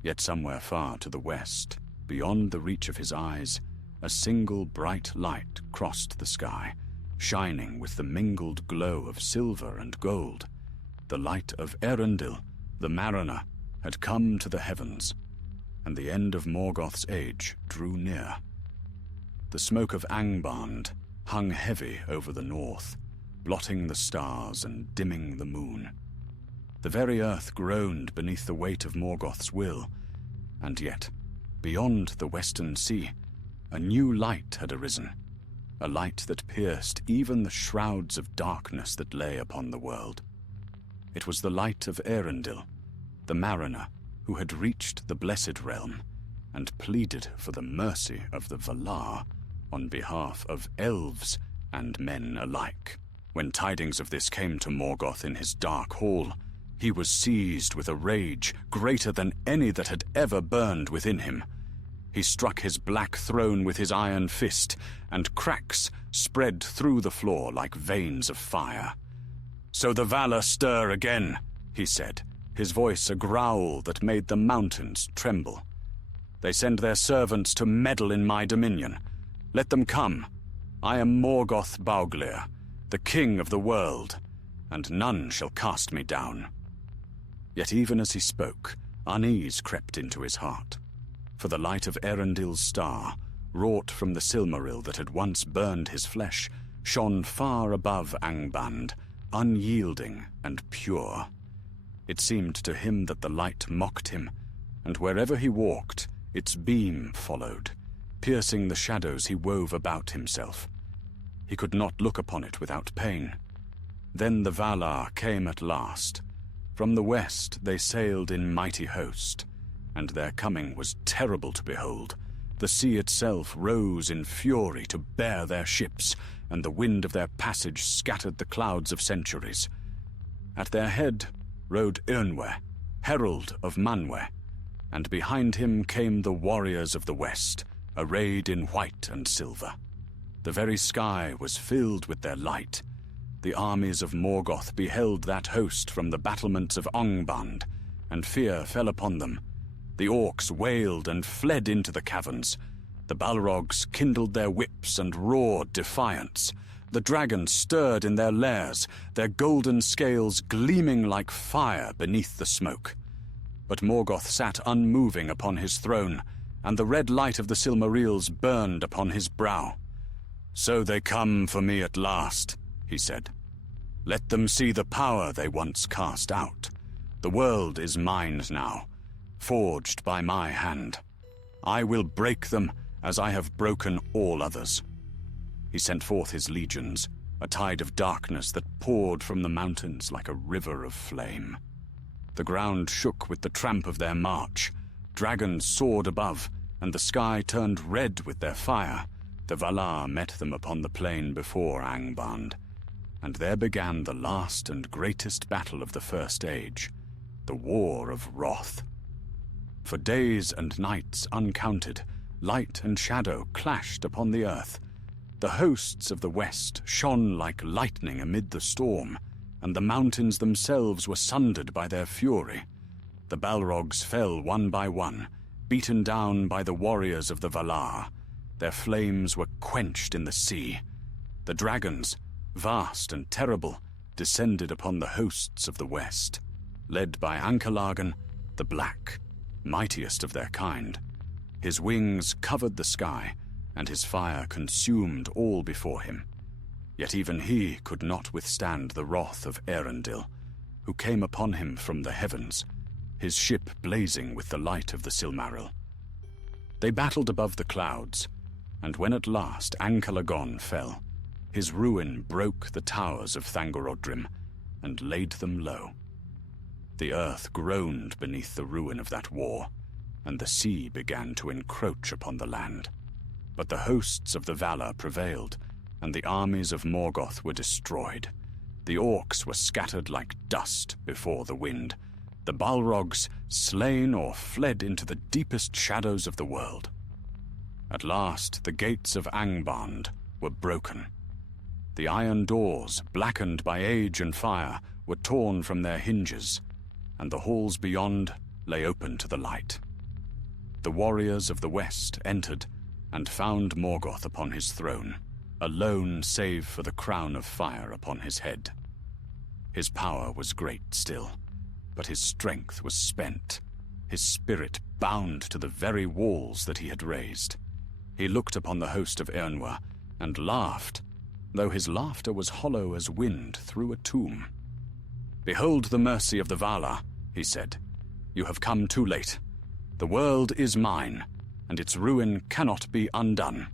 Yet somewhere far to the west, beyond the reach of his eyes, a single bright light crossed the sky, shining with the mingled glow of silver and gold. The light of Erendil, the mariner, had come to the heavens, and the end of Morgoth's age drew near. The smoke of Angband hung heavy over the north, blotting the stars and dimming the moon. The very earth groaned beneath the weight of Morgoth's will, and yet, beyond the western sea, a new light had arisen, a light that pierced even the shrouds of darkness that lay upon the world. It was the light of Erendil, the mariner who had reached the Blessed Realm and pleaded for the mercy of the Valar on behalf of elves and men alike. When tidings of this came to Morgoth in his dark hall, he was seized with a rage greater than any that had ever burned within him. He struck his black throne with his iron fist, and cracks spread through the floor like veins of fire. "So the Valar stir again," he said, his voice a growl that made the mountains tremble. "They send their servants to meddle in my dominion. Let them come. I am Morgoth Bauglir, the king of the world, and none shall cast me down." Yet even as he spoke, unease crept into his heart. For the light of Erendil's star, wrought from the Silmaril that had once burned his flesh, shone far above Angband, unyielding and pure. It seemed to him that the light mocked him, and wherever he walked, its beam followed, piercing the shadows he wove about himself. He could not look upon it without pain. Then the Valar came at last. From the west they sailed in mighty host, and their coming was terrible to behold. The sea itself rose in fury to bear their ships, and the wind of their passage scattered the clouds of centuries. At their head rode Eönwe, herald of Manwe, and behind him came the warriors of the west, arrayed in white and silver. The very sky was filled with their light. The armies of Morgoth beheld that host from the battlements of Angband, and fear fell upon them. The orcs wailed and fled into the caverns. The Balrogs kindled their whips and roared defiance. The dragons stirred in their lairs, their golden scales gleaming like fire beneath the smoke. But Morgoth sat unmoving upon his throne, and the red light of the Silmarils burned upon his brow. "So they come for me at last," he said. "Let them see the power they once cast out. The world is mine now, forged by my hand. I will break them as I have broken all others." He sent forth his legions, a tide of darkness that poured from the mountains like a river of flame. The ground shook with the tramp of their march. Dragons soared above, and the sky turned red with their fire. The Valar met them upon the plain before Angband, and there began the last and greatest battle of the First Age, the War of Wrath. For days and nights uncounted, light and shadow clashed upon the earth. The hosts of the west shone like lightning amid the storm, and the mountains themselves were sundered by their fury. The Balrogs fell one by one, beaten down by the warriors of the Valar. Their flames were quenched in the sea. The dragons, vast and terrible, descended upon the hosts of the west, led by Ankelargan the Black, mightiest of their kind. His wings covered the sky, and his fire consumed all before him. Yet even he could not withstand the wrath of Erendil, who came upon him from the heavens, his ship blazing with the light of the Silmaril. They battled above the clouds, and when at last Ankelargan fell, his ruin broke the towers of Thangorodrim and laid them low. The earth groaned beneath the ruin of that war, and the sea began to encroach upon the land. But the hosts of the Valar prevailed, and the armies of Morgoth were destroyed. The orcs were scattered like dust before the wind, the Balrogs slain or fled into the deepest shadows of the world. At last the gates of Angband were broken. The iron doors, blackened by age and fire, were torn from their hinges, and the halls beyond lay open to the light. The warriors of the west entered and found Morgoth upon his throne, alone save for the crown of fire upon his head. His power was great still, but his strength was spent, his spirit bound to the very walls that he had raised. He looked upon the host of Eärnur and laughed, though his laughter was hollow as wind through a tomb. "Behold the mercy of the Valar," he said. "You have come too late. The world is mine, and its ruin cannot be undone."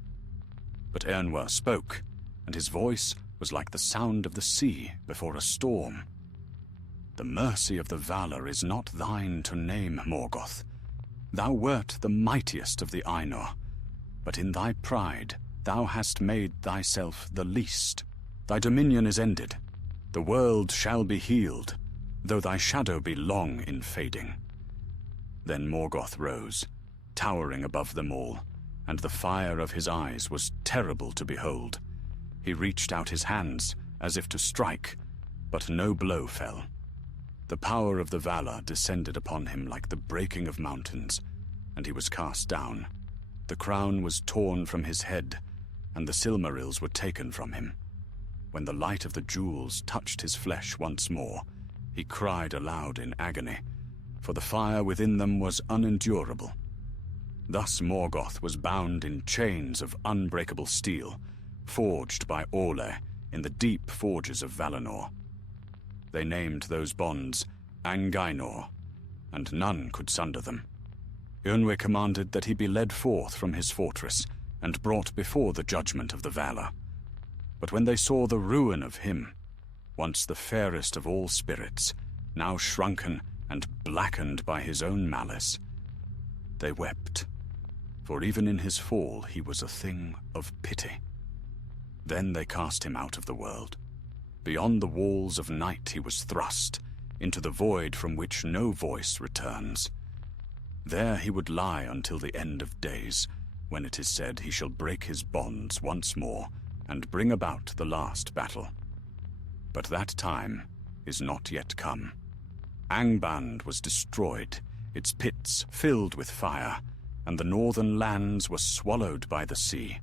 But Eärnur spoke, and his voice was like the sound of the sea before a storm. "The mercy of the Valar is not thine to name, Morgoth. Thou wert the mightiest of the Ainur, but in thy pride thou hast made thyself the least. Thy dominion is ended. The world shall be healed, though thy shadow be long in fading." Then Morgoth rose, towering above them all, and the fire of his eyes was terrible to behold. He reached out his hands as if to strike, but no blow fell. The power of the Valar descended upon him like the breaking of mountains, and he was cast down. The crown was torn from his head, and the Silmarils were taken from him. When the light of the jewels touched his flesh once more, he cried aloud in agony, for the fire within them was unendurable. Thus Morgoth was bound in chains of unbreakable steel, forged by Orle in the deep forges of Valinor. They named those bonds Angainor, and none could sunder them. Eärnur commanded that he be led forth from his fortress and brought before the judgment of the Valar. But when they saw the ruin of him, once the fairest of all spirits, now shrunken and blackened by his own malice, they wept, for even in his fall he was a thing of pity. Then they cast him out of the world. Beyond the walls of night he was thrust, into the void from which no voice returns. There he would lie until the end of days, when it is said he shall break his bonds once more and bring about the last battle. But that time is not yet come. Angband was destroyed, its pits filled with fire, and the northern lands were swallowed by the sea.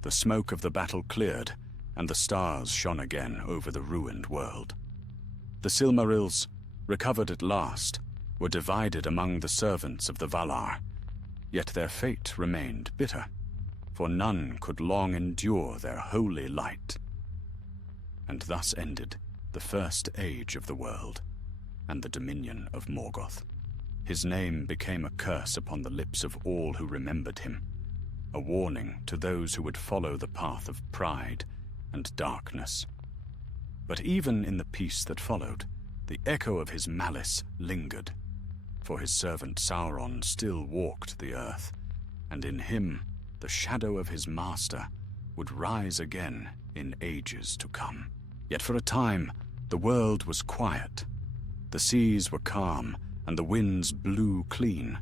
The smoke of the battle cleared, and the stars shone again over the ruined world. The Silmarils, recovered at last, were divided among the servants of the Valar, yet their fate remained bitter, for none could long endure their holy light. And thus ended the first age of the world, and the dominion of Morgoth. His name became a curse upon the lips of all who remembered him, a warning to those who would follow the path of pride and darkness. But even in the peace that followed, the echo of his malice lingered, for his servant Sauron still walked the earth, and in him the shadow of his master would rise again in ages to come. Yet for a time the world was quiet. The seas were calm, and the winds blew clean.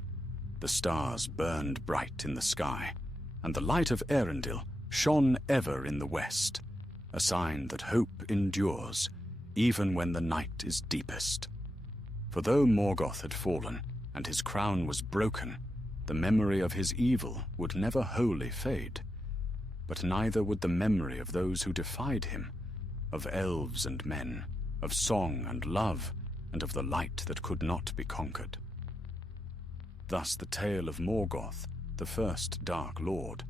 The stars burned bright in the sky, and the light of Eärendil shone ever in the west, a sign that hope endures, even when the night is deepest. For though Morgoth had fallen, and his crown was broken, the memory of his evil would never wholly fade. But neither would the memory of those who defied him, of elves and men, of song and love, and of the light that could not be conquered. Thus the tale of Morgoth, the first Dark Lord,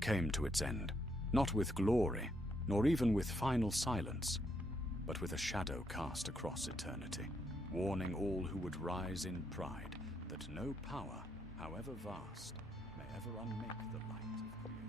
came to its end, not with glory, nor even with final silence, but with a shadow cast across eternity, warning all who would rise in pride that no power, however vast, may ever unmake the light of creation.